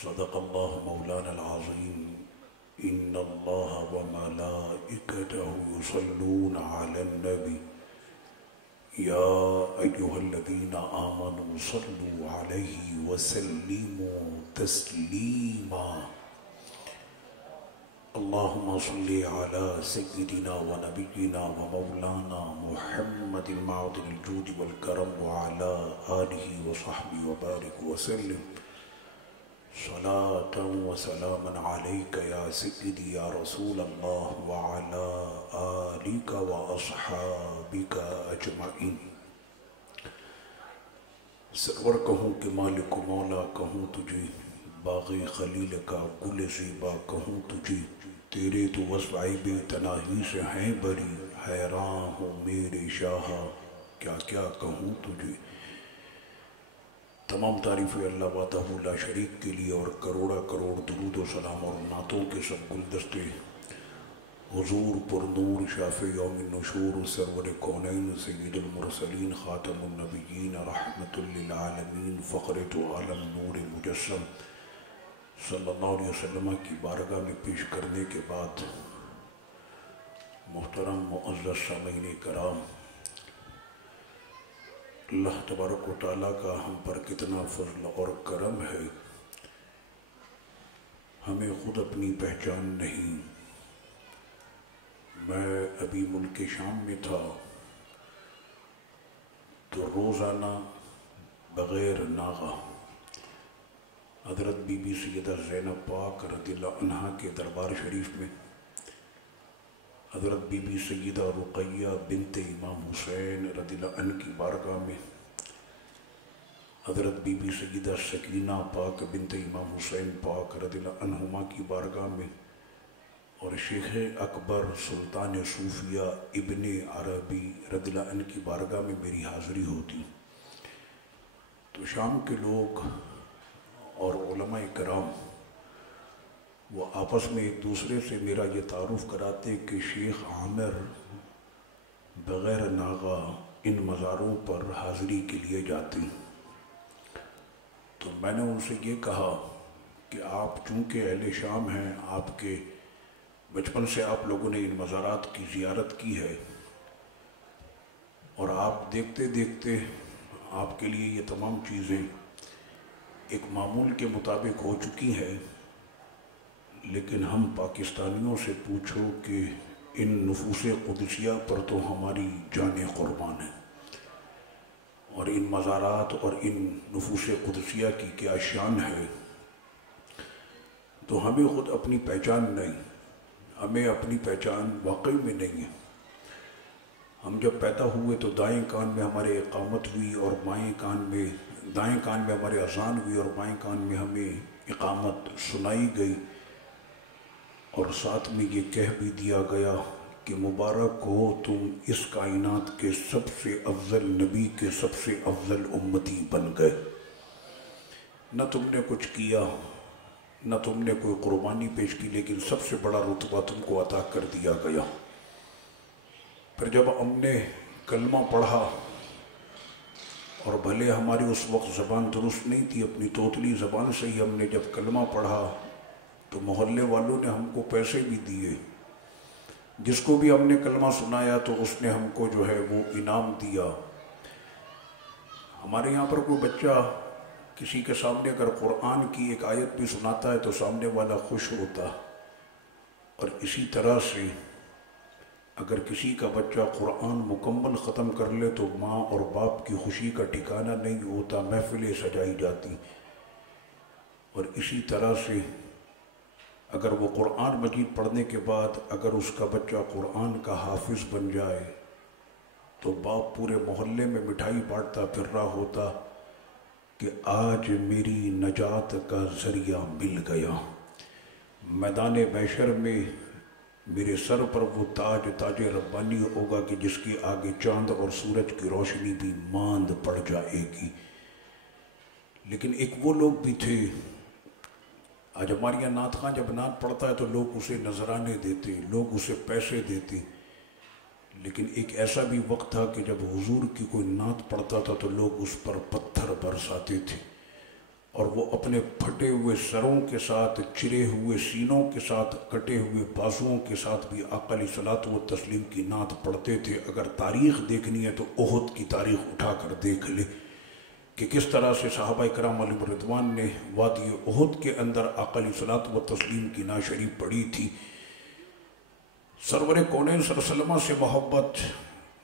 صدق الله مولانا العظيم. إن الله وملائكته يصلون على النبي يا أيها الذين آمنوا صلوا عليه وسلموا تسليما. اللهم صل على سيدنا ونبينا ومولانا محمد معدن الجود والكرم وعلى آله وصحبه وبارك وسلم صلاة وسلاما عليك يا سيدي يا رسول الله وعلى آلك وأصحابك أجمعين. سرور کہوں کہ مالک و مولا کہوں تجھے، باغی خلیل کا گل زیبا کہوں تجھے، تیرے تو وصف عیب تناہی سے ہیں بری، حیران ہوں میرے شاہ کیا کیا کہوں تجھے. تمام تعریفیں اللہ وحدہ لا شریک کے لیے اور کروڑا کروڑ درود و سلام اور نعتوں کے سب گلدستے حضور پر نور شافع یوم النشور سرور کونین سید المرسلین خاتم النبیین رحمت للعالمین فقرۃ عالم نور مجسم صلی اللہ علیہ وسلم کی بارگاہ میں پیش کرنے کے بعد، محترم معزز سامعین کرام، اللہ تبارک و تعالیٰ کا ہم پر کتنا فضل اور کرم ہے. ہمیں خود اپنی پہچان نہیں. میں ابھی ملک شام میں تھا تو روزانہ بغیر ناغہ حضرت بی بی سیدہ زینب پاک رضی اللہ عنہا کے دربار شریف میں حضرت بی بی سیدہ رقیہ بنت امام حسین رضی اللہ عنہ کی بارگاہ میں، حضرت بی بی سیدہ سکینہ پاک بنت امام حسین پاک رضی اللہ عنہما کی بارگاہ میں، اور شیخ اکبر سلطان صوفیہ ابن عربی رضی اللہ عنہ کی بارگاہ میں میری حاضری ہوتی. تو شام کے لوگ اور علماء کرام وہ آپس میں ایک دوسرے سے میرا یہ تعارف کراتے کہ شیخ عامر بغیر ناغہ ان مزاروں پر حاضری کے لیے جاتے. تو میں نے ان سے یہ کہا کہ آپ چونکہ اہل شام ہیں، آپ کے بچپن سے آپ لوگوں نے ان مزارات کی زیارت کی ہے اور آپ دیکھتے دیکھتے آپ کے لیے یہ تمام چیزیں ایک معمول کے مطابق ہو چکی ہیں، لیکن ہم پاکستانیوں سے پوچھو کہ ان نفوس قدسیہ پر تو ہماری جانیں قربان ہیں، اور ان مزارات اور ان نفوس قدسیہ کی کیا شان ہے. تو ہمیں خود اپنی پہچان نہیں، ہمیں اپنی پہچان واقعی میں نہیں ہے. ہم جب پیدا ہوئے تو دائیں کان میں ہمارے اقامت ہوئی اور دائیں کان میں ہمارے اذان ہوئی اور بائیں کان میں ہمیں اقامت سنائی گئی، اور ساتھ میں یہ کہہ بھی دیا گیا کہ مبارک ہو تم اس کائنات کے سب سے افضل نبی کے سب سے افضل امتی بن گئے. نہ تم نے کچھ کیا، نہ تم نے کوئی قربانی پیش کی، لیکن سب سے بڑا رتبہ تم کو عطا کر دیا گیا. پھر جب ہم نے کلمہ پڑھا، اور بھلے ہماری اس وقت زبان درست نہیں تھی، اپنی توتلی زبان سے ہی ہم نے جب کلمہ پڑھا تو محلے والوں نے ہم کو پیسے بھی دیے. جس کو بھی ہم نے کلمہ سنایا تو اس نے ہم کو جو ہے وہ انعام دیا. ہمارے یہاں پر کوئی بچہ کسی کے سامنے اگر قرآن کی ایک آیت بھی سناتا ہے تو سامنے والا خوش ہوتا، اور اسی طرح سے اگر کسی کا بچہ قرآن مکمل ختم کر لے تو ماں اور باپ کی خوشی کا ٹھکانہ نہیں ہوتا، محفلیں سجائی جاتی. اور اسی طرح سے اگر وہ قرآن مجید پڑھنے کے بعد اگر اس کا بچہ قرآن کا حافظ بن جائے تو باپ پورے محلے میں مٹھائی بانٹتا پھر رہا ہوتا کہ آج میری نجات کا ذریعہ مل گیا. میدان محشر میں میرے سر پر وہ تاج ربانی ہوگا کہ جس کے آگے چاند اور سورج کی روشنی بھی ماند پڑ جائے گی. لیکن ایک وہ لوگ بھی تھے، آج ہمارے یہاں نعت خواں جب نعت پڑھتا ہے تو لوگ اسے نذرانے دیتے، لوگ اسے پیسے دیتے، لیکن ایک ایسا بھی وقت تھا کہ جب حضور کی کوئی نعت پڑھتا تھا تو لوگ اس پر پتھر برساتے تھے. اور وہ اپنے پھٹے ہوئے سروں کے ساتھ، چرے ہوئے سینوں کے ساتھ، کٹے ہوئے بازوؤں کے ساتھ بھی آقا علیہ الصلوۃ والتسلیم کی نعت پڑھتے تھے۔ اگر تاریخ دیکھنی ہے تو احد کی تاریخ اٹھا کر دیکھ لے کہ کس طرح سے صحابہ کرام علیہم رضوان نے وادی احد کے اندر آقا علیہ الصلوۃ والتسلیم کی نعت شریف پڑھی تھی۔ سرور کونین صلی اللہ علیہ وسلم سے محبت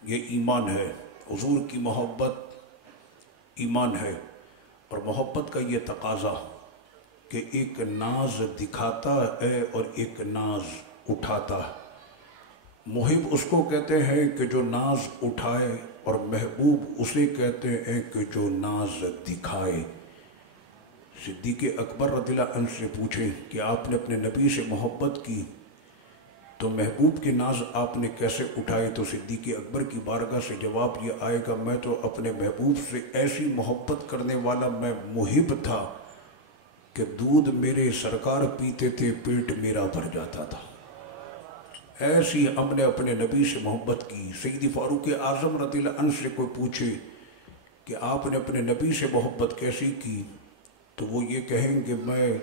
یہ ایمان ہے، حضور کی محبت ایمان ہے، اور محبت کا یہ تقاضا کہ ایک ناز دکھاتا ہے اور ایک ناز اٹھاتا ہے۔ محب اس کو کہتے ہیں کہ جو ناز اٹھائے، اور محبوب اسے کہتے ہیں کہ جو ناز دکھائے۔ صدیق اکبر رضی اللہ عنہ سے پوچھیں کہ آپ نے اپنے نبی سے محبت کی تو محبوب کی ناز آپ نے کیسے اٹھائی؟ تو صدیق اکبر کی بارگاہ سے جواب یہ آئے گا، میں تو اپنے محبوب سے ایسی محبت کرنے والا میں محب تھا کہ دودھ میرے سرکار پیتے تھے، پیٹ میرا بھر جاتا تھا۔ ایسی ہم نے اپنے نبی سے محبت کی۔ سیدی فاروق اعظم رضی اللہ عنہ سے کوئی پوچھے کہ آپ نے اپنے نبی سے محبت کیسی کی تو وہ یہ کہیں کہ میں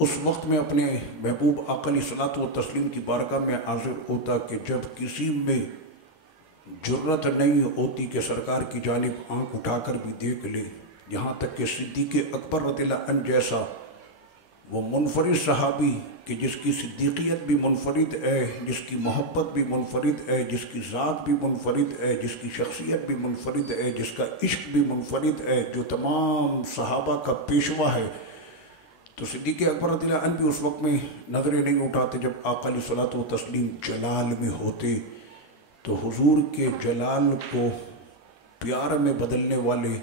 اس وقت میں اپنے محبوب آقا علیہ الصلوۃ والتسلیم کی بارگاہ میں حاضر ہوتا کہ جب کسی میں جرت نہیں ہوتی کہ سرکار کی جانب آنکھ اٹھا کر بھی دیکھ لے، یہاں تک کہ صدیق اکبر رضی اللہ عنہ جیسا وہ منفرد صحابی کہ جس کی صدیقیت بھی منفرد ہے، جس کی محبت بھی منفرد ہے، جس کی ذات بھی منفرد ہے، جس کی شخصیت بھی منفرد ہے، جس کا عشق بھی منفرد ہے، جو تمام صحابہ کا پیشوا ہے، تو صدیق اکبر رضی اللہ عنہ بھی اس وقت میں نظریں نہیں اٹھاتے جب آقا علیہ الصلوۃ والتسلیم جلال میں ہوتے۔ تو حضور کے جلال کو پیار میں بدلنے والے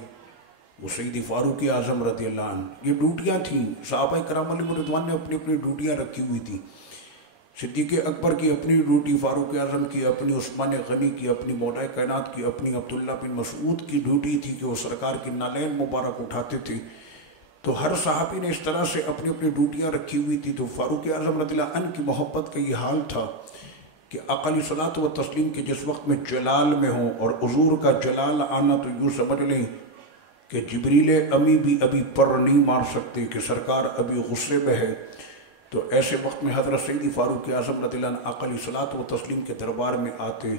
وہ سیدی فاروق اعظم رضی اللہ عنہ، یہ ڈیوٹیاں تھیں۔ صحابہ کرام علیہم رضوان نے اپنی اپنی ڈیوٹیاں رکھی ہوئی تھیں۔ صدیق اکبر کی اپنی ڈیوٹی، فاروق اعظم کی اپنی، عثمان غنی کی اپنی، مولا کائنات کی اپنی، عبداللہ بن مسعود کی ڈیوٹی تھی کہ وہ سرکار کی نالین مبارک اٹھاتے تھے۔ تو ہر صحابی نے اس طرح سے اپنی اپنی ڈیوٹیاں رکھی ہوئی تھی۔ تو فاروق اعظم رضی اللہ عنہ کی محبت کا یہ حال تھا کہ آقا علیہ الصلوۃ والتسلیم کے جس وقت میں جلال میں ہوں، اور حضور کا جلال آنا تو یوں سمجھ لیں کہ جبریل امی بھی ابھی پر نہیں مار سکتے کہ سرکار ابھی غصے میں ہے، تو ایسے وقت میں حضرت سیدی فاروق اعظم رضی اللہ عنہ آقا علیہ الصلوۃ والتسلیم کے دربار میں آتے،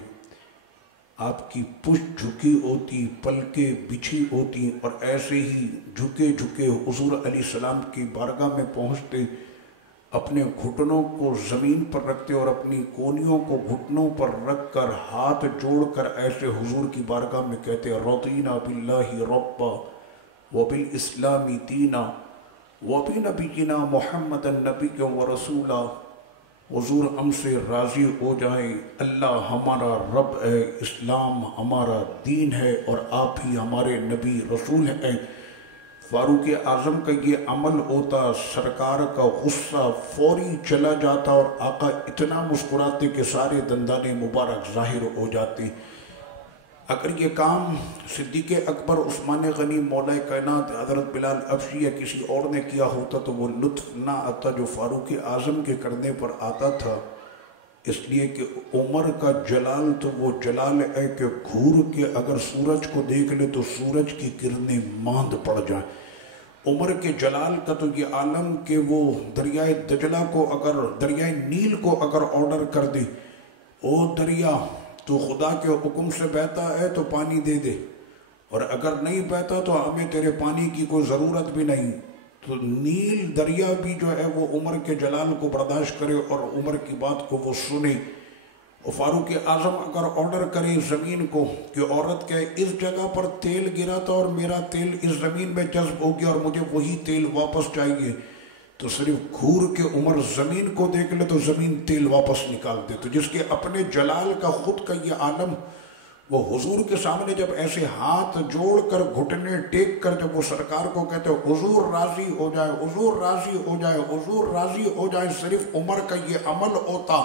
آپ کی پشت جھکی ہوتی، پلکیں بچھی ہوتی، اور ایسے ہی جھکے جھکے حضور علیہ السلام کی بارگاہ میں پہنچتے، اپنے گھٹنوں کو زمین پر رکھتے اور اپنی کونیوں کو گھٹنوں پر رکھ کر ہاتھ جوڑ کر ایسے حضور کی بارگاہ میں کہتے، رضینا باللہ ربا وبالاسلام دینا وبنبینا محمد نبی و رسولا۔ حضور ہم سے راضی ہو جائیں، اللہ ہمارا رب ہے، اسلام ہمارا دین ہے، اور آپ ہی ہمارے نبی رسول ہیں۔ فاروق اعظم کا یہ عمل ہوتا، سرکار کا غصہ فوری چلا جاتا اور آقا اتنا مسکراتے کہ سارے دندان مبارک ظاہر ہو جاتے۔ اگر یہ کام صدیق اکبر، عثمان غنی، مولا کائنات حضرت بلال حبشی یا کسی اور نے کیا ہوتا تو وہ لطف نہ آتا جو فاروق اعظم کے کرنے پر آتا تھا، اس لیے کہ عمر کا جلال تو وہ جلال ہے کہ گھور کے اگر سورج کو دیکھ لے تو سورج کی کرنیں ماند پڑ جائیں۔ عمر کے جلال کا تو یہ عالم کہ وہ دریائے دجلہ کو اگر، دریائے نیل کو اگر آرڈر کر دے، او دریا تو خدا کے حکم سے بہتا ہے تو پانی دے دے، اور اگر نہیں بہتا تو ہمیں تیرے پانی کی کوئی ضرورت بھی نہیں، تو نیل دریا بھی جو ہے وہ عمر کے جلال کو برداشت کرے اور عمر کی بات کو وہ سنے۔ اور فاروق اعظم اگر آرڈر کرے زمین کو کہ عورت کہ اس جگہ پر تیل گرا تھا اور میرا تیل اس زمین میں جذب ہو گیا اور مجھے وہی تیل واپس چاہیے، تو صرف گھور کے عمر زمین کو دیکھ لے تو زمین تیل واپس نکال دے۔ تو جس کے اپنے جلال کا خود کا یہ عالم، وہ حضور کے سامنے جب ایسے ہاتھ جوڑ کر گھٹنے ٹیک کر جب وہ سرکار کو کہتے حضور راضی ہو جائے، حضور راضی ہو جائے، حضور راضی ہو جائے، صرف عمر کا یہ عمل ہوتا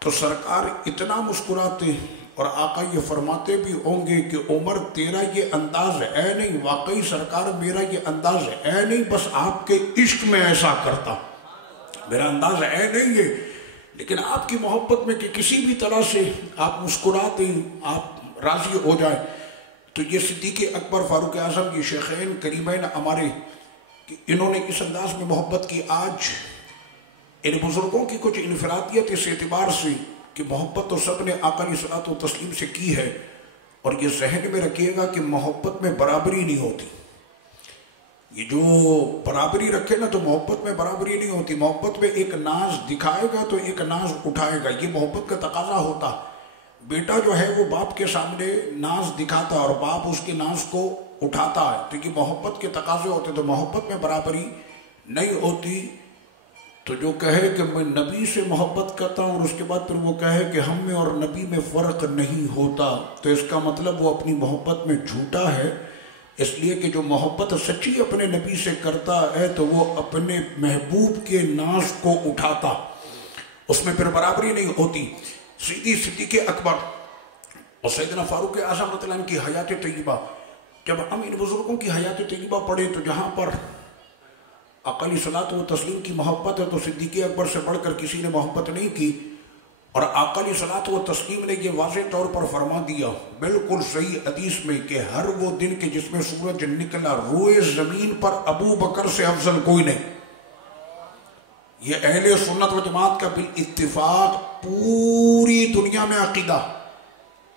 تو سرکار اتنا مسکراتے، اور آقا یہ فرماتے بھی ہوں گے کہ عمر تیرا یہ انداز ہے نہیں، واقعی سرکار میرا یہ انداز ہے نہیں، بس آپ کے عشق میں ایسا کرتا، میرا انداز ہے نہیں یہ، لیکن آپ کی محبت میں کہ کسی بھی طرح سے آپ مسکرا دیں، آپ راضی ہو جائیں۔ تو یہ صدیق اکبر، فاروق اعظم، یہ شیخین کریمین ہمارے کہ انہوں نے اس انداز میں محبت کی. آج ان بزرگوں کی کچھ انفرادیت اس اعتبار سے کہ محبت تو سب نے آقا علیہ الصلوۃ والتسلیم سے کی ہے، اور یہ ذہن میں رکھیے گا کہ محبت میں برابری نہیں ہوتی. یہ جو برابری رکھے نا تو محبت میں برابری نہیں ہوتی. محبت میں ایک ناز دکھائے گا تو ایک ناز اٹھائے گا، یہ محبت کا تقاضا ہوتا. بیٹا جو ہے وہ باپ کے سامنے ناز دکھاتا اور باپ اس کے ناز کو اٹھاتا ہے، تو یہ محبت کے تقاضے ہوتے. تو محبت میں برابری نہیں ہوتی. تو جو کہے کہ میں نبی سے محبت کرتا ہوں اور اس کے بعد پھر وہ کہے کہ ہم میں اور نبی میں فرق نہیں ہوتا، تو اس کا مطلب وہ اپنی محبت میں جھوٹا ہے. اس لیے کہ جو محبت سچی اپنے نبی سے کرتا ہے تو وہ اپنے محبوب کے ناز کو اٹھاتا، اس میں پھر برابری نہیں ہوتی. سیدھی صدیق اکبر اور سیدنا فاروق اعظم رضی اللہ عنہ کی حیات طیبہ، جب ہم ان بزرگوں کی حیات طیبہ پڑھیں تو جہاں پر آقا علیہ الصلوۃ والتسلیم کی محبت ہے تو صدیق اکبر سے بڑھ کر کسی نے محبت نہیں کی. اور آقا علیہ الصلوۃ والتسلیم نے یہ واضح طور پر فرما دیا بالکل صحیح حدیث میں کہ ہر وہ دن کے جس میں سورج نکلا روئے زمین پر ابو بکر سے افضل کوئی نہیں. یہ اہل سنت و جماعت کا بالاتفاق پوری دنیا میں عقیدہ.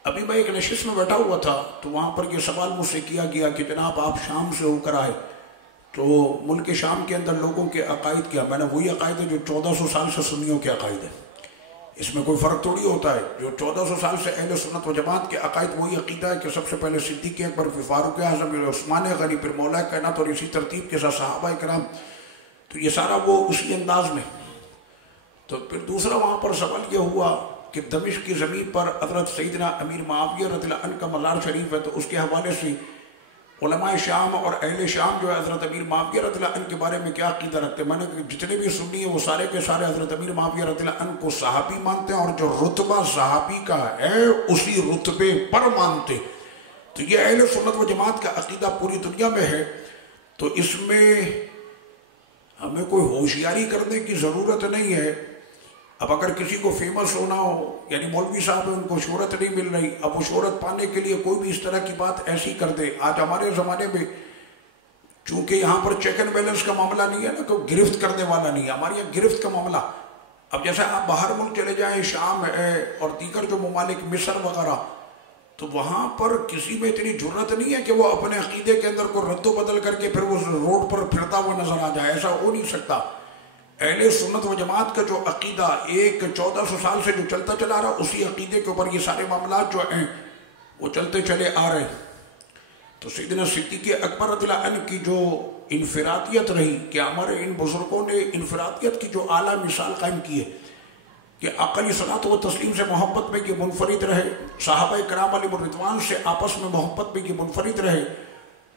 ابھی میں ایک نشست میں بیٹھا ہوا تھا تو وہاں پر یہ سوال مجھ سے کیا گیا کہ جناب آپ شام سے ہو کر آئے تو ملک شام کے اندر لوگوں کے عقائد کیا. میں نے وہی عقائد ہے جو 1400 سال سے سنیوں کے عقائد ہیں، اس میں کوئی فرق تھوڑی ہوتا ہے. جو 1400 سال سے اہل سنت و جماعت کے عقائد وہی عقیدہ ہے کہ سب سے پہلے صدیق اکبر، پھر فاروق اعظم، پھر عثمان غنی، پھر مولا کائنات، اور اسی ترتیب کے ساتھ صحابہ کرام. تو یہ سارا وہ اسی انداز میں. تو پھر دوسرا وہاں پر سوال یہ ہوا کہ دمشق کی زمین پر حضرت سیدنا امیر معاویہ رضی اللہ عنہ کا مزار شریف ہے، تو اس کے حوالے سے علماء شام اور اہل شام جو ہے حضرت امیر معاویہ رضی اللہ عنہ کے بارے میں کیا عقیدہ رکھتے ہیں. میں نے جتنے بھی سنی ہیں وہ سارے کے سارے حضرت امیر معاویہ رضی اللہ عنہ کو صحابی مانتے ہیں، اور جو رتبہ صحابی کا ہے اسی رتبے پر مانتے. تو یہ اہل سنت و جماعت کا عقیدہ پوری دنیا میں ہے. تو اس میں ہمیں کوئی ہوشیاری کرنے کی ضرورت نہیں ہے. اب اگر کسی کو فیمس ہونا ہو، یعنی مولوی صاحب ان کو شہرت نہیں مل رہی، اب وہ شہرت پانے کے لیے کوئی بھی اس طرح کی بات ایسی کر دے. آج ہمارے زمانے میں چونکہ یہاں پر چیک اینڈ بیلنس کا معاملہ نہیں ہے نا، کوئی گرفت کرنے والا نہیں ہے، ہمارے یہاں گرفت کا معاملہ. اب جیسے آپ باہر ملک چلے جائیں، شام ہے اور دیگر جو ممالک مصر وغیرہ، تو وہاں پر کسی میں اتنی جرت نہیں ہے کہ وہ اپنے عقیدے کے اندر کو رد و بدل کر کے پھر وہ روڈ پر پھرتا ہوا نظر آ جائے. ایسا ہو نہیں سکتا. اہل سنت و جماعت کا جو عقیدہ ایک 1400 سال سے جو چلتا چلا رہا، اسی عقیدے کے اوپر یہ سارے معاملات جو ہیں وہ چلتے چلے آ رہے. تو سیدنا صدیق اکبر رضی اللہ عنہ کی جو انفرادیت رہی کہ ہمارے ان بزرگوں نے انفرادیت کی جو اعلیٰ مثال قائم کی ہے کہ آقا علیہ الصلوۃ والتسلیم سے محبت میں یہ منفرد رہے، صحابہ کرام علیہم الرضوان سے آپس میں محبت میں یہ منفرد رہے.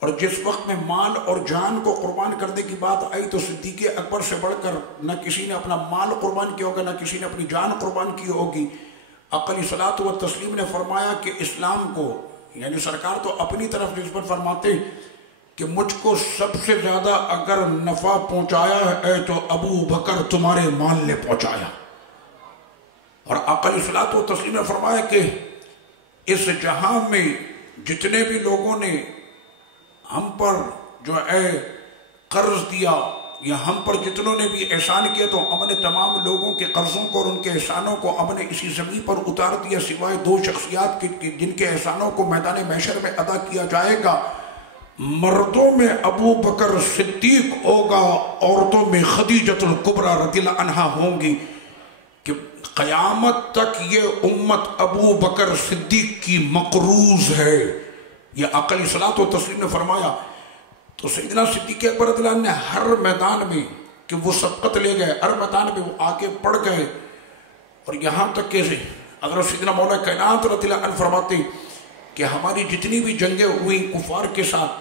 اور جس وقت میں مال اور جان کو قربان کرنے کی بات آئی تو صدیق اکبر سے بڑھ کر نہ کسی نے اپنا مال قربان کیا ہوگا، نہ کسی نے اپنی جان قربان کی ہوگی. آقا علیہ الصلوۃ والتسلیم نے فرمایا کہ اسلام کو، یعنی سرکار تو اپنی طرف نسبت فرماتے کہ مجھ کو سب سے زیادہ اگر نفع پہنچایا ہے تو ابو بکر تمہارے مال نے پہنچایا. اور آقا علیہ الصلوۃ والتسلیم نے فرمایا کہ اس جہاں میں جتنے بھی لوگوں نے ہم پر جو ہے قرض دیا یا ہم پر جتنوں نے بھی احسان کیا، تو ہم نے تمام لوگوں کے قرضوں کو اور ان کے احسانوں کو ہم نے اسی زمین پر اتار دیا، سوائے 2 شخصیات کے جن کے احسانوں کو میدان محشر میں ادا کیا جائے گا. مردوں میں ابو بکر صدیق ہوگا، عورتوں میں خدیجۃ الکبریٰ رضی اللہ عنہا ہوں گی. کہ قیامت تک یہ امت ابو بکر صدیق کی مقروض ہے، یہ آقا علیہ الصلوۃ والتسلیم نے فرمایا. تو سیدنا صدیق اکبر رضی اللہ عنہ نے ہر میدان میں کہ وہ سبقت لے گئے، ہر میدان میں وہ آگے پڑھ گئے. اور یہاں تک کہ حضرت سیدنا مولا کائنات رضی اللہ عنہ فرماتے کہ ہماری جتنی بھی جنگیں ہوئی کفار کے ساتھ،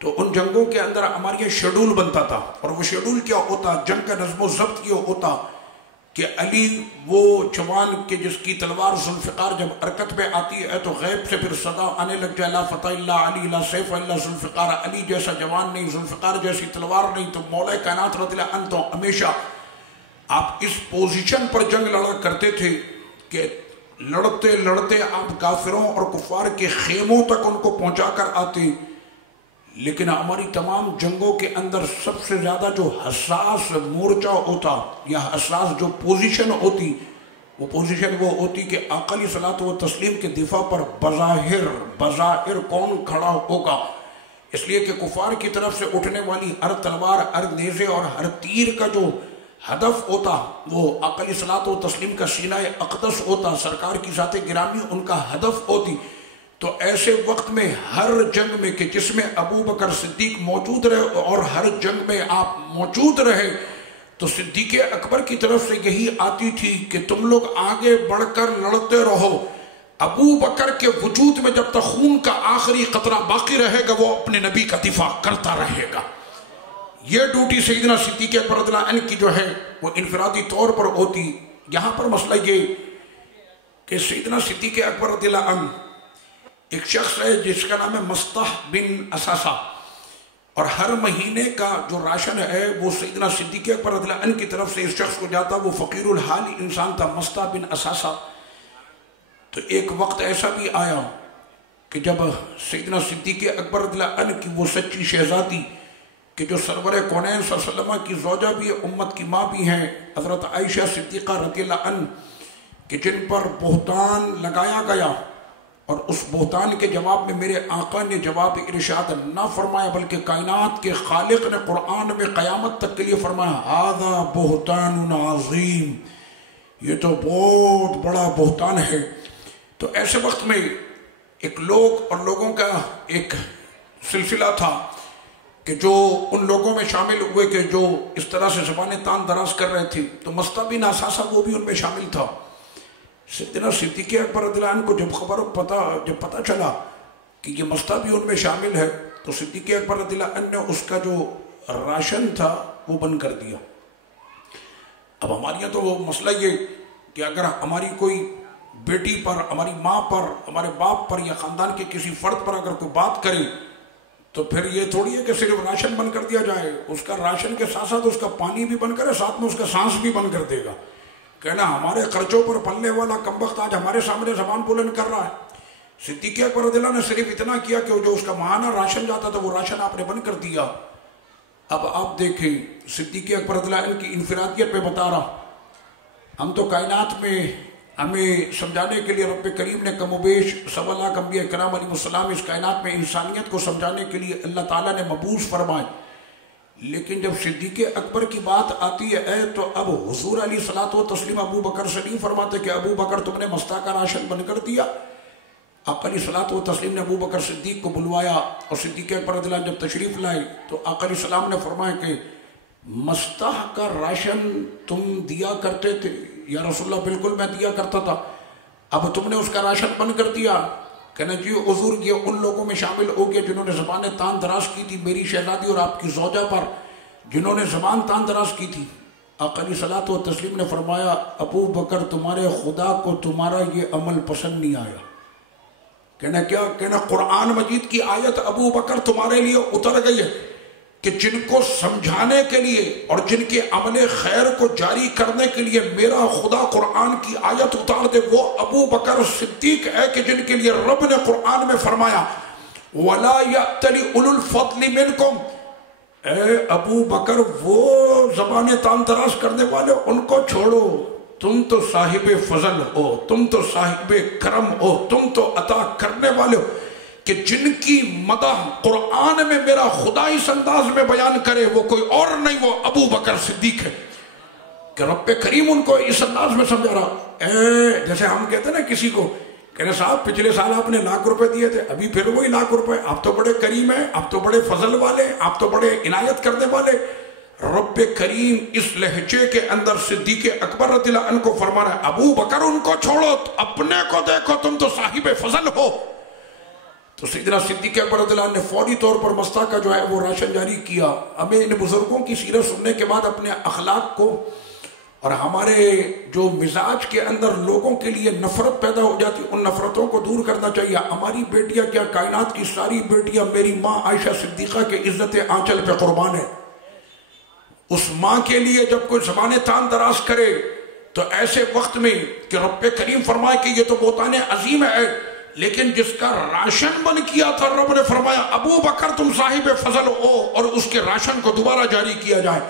تو ان جنگوں کے اندر ہمارے یہ شیڈول بنتا تھا. اور وہ شیڈول کیا ہوتا؟ جنگ کا نظم و ضبط یہ ہوتا کہ علی وہ جوان کہ جس کی تلوار ذوالفقار جب حرکت میں آتی ہے تو غیب سے پھر صدا آنے لگ جائے، لا فتح اللہ علی، لا سیف اللہ ذوالفقار. علی جیسا جوان نہیں، ذوالفقار جیسی تلوار نہیں. تو مولا کائنات رضی اللہ عنہ تو ہمیشہ آپ اس پوزیشن پر جنگ لڑا کرتے تھے کہ لڑتے لڑتے آپ کافروں اور کفار کے خیموں تک ان کو پہنچا کر آتے، لیکن ہماری تمام جنگوں کے اندر سب سے زیادہ جو حساس مورچہ ہوتا یا حساس جو پوزیشن ہوتی، وہ پوزیشن وہ ہوتی کہ آقا علیہ الصلوۃ والتسلیم کے دفاع پر بظاہر کون کھڑا ہوگا. اس لیے کہ کفار کی طرف سے اٹھنے والی ہر تلوار، ہر نیزے اور ہر تیر کا جو ہدف ہوتا وہ آقا علیہ الصلوۃ والتسلیم کا سینہ اقدس ہوتا، سرکار کی ذات گرامی ان کا ہدف ہوتی. تو ایسے وقت میں ہر جنگ میں کہ جس میں ابو بکر صدیق موجود رہے اور ہر جنگ میں آپ موجود رہے، تو صدیق اکبر کی طرف سے یہی آتی تھی کہ تم لوگ آگے بڑھ کر لڑتے رہو. ابو بکر کے وجود میں جب تک خون کا آخری قطرہ باقی رہے گا وہ اپنے نبی کا دفاع کرتا رہے گا. یہ ڈیوٹی سیدنا صدیق اکبر رضی اللہ عنہ کی جو ہے وہ انفرادی طور پر ہوتی. یہاں پر مسئلہ یہ کہ سیدنا صدیق اکبر رضی اللہ عنہ ایک شخص ہے جس کا نام ہے مصطح بن اساسہ، اور ہر مہینے کا جو راشن ہے وہ سیدنا صدیق اکبر رضی اللہ عنہ کی طرف سے اس شخص کو جاتا. وہ فقیر الحال انسان تھا مصطح بن اساسہ. تو ایک وقت ایسا بھی آیا کہ جب سیدنا صدیق اکبر رضی اللہ عنہ کی وہ سچی شہزادی کہ جو سرور کونین صلی اللہ علیہ وسلم کی زوجہ بھی ہے، امت کی ماں بھی ہیں، حضرت عائشہ صدیقہ رضی اللہ عنہ، کہ جن پر بہتان لگایا گیا، اور اس بہتان کے جواب میں میرے آقا نے جواب ارشاد نہ فرمایا بلکہ کائنات کے خالق نے قرآن میں قیامت تک کے لیے فرمایا ھذا بہتان عظیم، یہ تو بہت بڑا بہتان ہے. تو ایسے وقت میں ایک لوگ اور لوگوں کا ایک سلسلہ تھا کہ جو ان لوگوں میں شامل ہوئے کہ جو اس طرح سے زبانیں تان دراز کر رہے تھے. تو مصطح بن اساسہ وہ بھی ان میں شامل تھا. سیدنا صدیق اکبر رضی اللہ عنہ کو جب پتہ چلا کہ یہ مصطح بھی ان میں شامل ہے تو صدیق اکبر رضی اللہ عنہ نے اس کا جو راشن تھا وہ بند کر دیا. اب ہمارے یہاں تو وہ مسئلہ یہ کہ اگر ہماری کوئی بیٹی پر، ہماری ماں پر، ہمارے باپ پر یا خاندان کے کسی فرد پر اگر کوئی بات کرے تو پھر یہ تھوڑی ہے کہ صرف راشن بند کر دیا جائے. اس کا راشن کے ساتھ ساتھ اس کا پانی بھی بند کرے، ساتھ میں اس کا سانس بھی بند کر دے گا. کہنا ہمارے خرچوں پر پلنے والا کمبخت آج ہمارے سامنے زبان بلند کر رہا ہے. صدیق اکبر رضی اللہ نے صرف اتنا کیا کہ جو اس کا ماہانہ راشن جاتا تھا وہ راشن آپ نے بند کر دیا. اب آپ دیکھیں صدیق اکبر رضی اللہ عنہ کی انفرادیت پہ بتا رہا. ہم تو کائنات میں ہمیں سمجھانے کے لیے رب کریم نے کم و بیش 1.25 لاکھ انبیاء کرام علیہ السلام اس کائنات میں انسانیت کو سمجھانے کے لیے اللہ تعالیٰ نے مبعوث فرمائے. لیکن جب صدیق اکبر کی بات آتی ہے تو اب حضور علیہ الصلوۃ والتسلیم ابو بکر سے نہیں فرماتے کہ ابو بکر تم نے مصطح کا راشن بند کر دیا. آقا علیہ الصلوۃ والتسلیم نے ابو بکر صدیق کو بلوایا اور صدیق اکبر رضی اللہ عنہ جب تشریف لائے تو آقا علیہ السلام نے فرمایا کہ مصطح کا راشن تم دیا کرتے تھے. یا رسول اللہ بالکل میں دیا کرتا تھا، اب تم نے اس کا راشن بند کر دیا. کہنا جی حضور یہ ان لوگوں میں شامل ہو گیا جنہوں نے زبانیں تان دراز کی تھی میری شہزادی اور آپ کی زوجہ پر، جنہوں نے زبان تان دراز کی تھی. آقا علیہ الصلوۃ والتسلیم نے فرمایا ابو بکر تمہارے خدا کو تمہارا یہ عمل پسند نہیں آیا. کہنا کیا؟ کہنا قرآن مجید کی آیت ابو بکر تمہارے لیے اتر گئی ہے کہ جن کو سمجھانے کے لیے اور جن کے عمل خیر کو جاری کرنے کے لیے میرا خدا قرآن کی آیت اتار دے وہ ابو بکر صدیق ہے کہ جن کے لیے رب نے قرآن میں فرمایا وَلَا يَأْتَلِ أُولُو الْفَضْلِ مِنْكُمْ. اے ابو بکر وہ زبان تان دراز کرنے والے ان کو چھوڑو، تم تو صاحب فضل ہو، تم تو صاحب کرم ہو، تم تو عطا کرنے والے ہو کہ جن کی مدح قرآن میں میرا خدا اس انداز میں بیان کرے وہ کوئی اور نہیں، وہ ابو بکر صدیق ہے. کہ رب کریم ان کو اس انداز میں سمجھا رہا. جیسے ہم کہتے ہیں نا کسی کو کہنے صاحب پچھلے سال آپ نے 1,00,000 روپے دیے تھے، ابھی پھر وہی 1,00,000 روپے، آپ تو بڑے کریم ہیں، آپ تو بڑے فضل والے، آپ تو بڑے عنایت کرنے والے. رب کریم اس لہجے کے اندر صدیق اکبر رضی اللہ عنہ کو فرما رہا ہے ابو بکر ان کو چھوڑو، اپنے کو دیکھو، تم تو صاحب فضل ہو. تو سیدنا صدیق اکبر رضی اللہ عنہ نے فوری طور پر مصطح کا جو ہے وہ راشن جاری کیا. ہمیں ان بزرگوں کی سیرت سننے کے بعد اپنے اخلاق کو اور ہمارے جو مزاج کے اندر لوگوں کے لیے نفرت پیدا ہو جاتی ان نفرتوں کو دور کرنا چاہیے. ہماری بیٹیاں کیا کائنات کی ساری بیٹیاں میری ماں عائشہ صدیقہ کے عزت آنچل پہ قربان ہے. اس ماں کے لیے جب کوئی زبان تان دراز کرے تو ایسے وقت میں کہ رب کریم فرمائے کہ یہ تو بہتان عظیم ہے لیکن جس کا راشن بند کیا تھا رب نے فرمایا ابو بکر تم صاحب فضل ہو اور اس کے راشن کو دوبارہ جاری کیا جائے،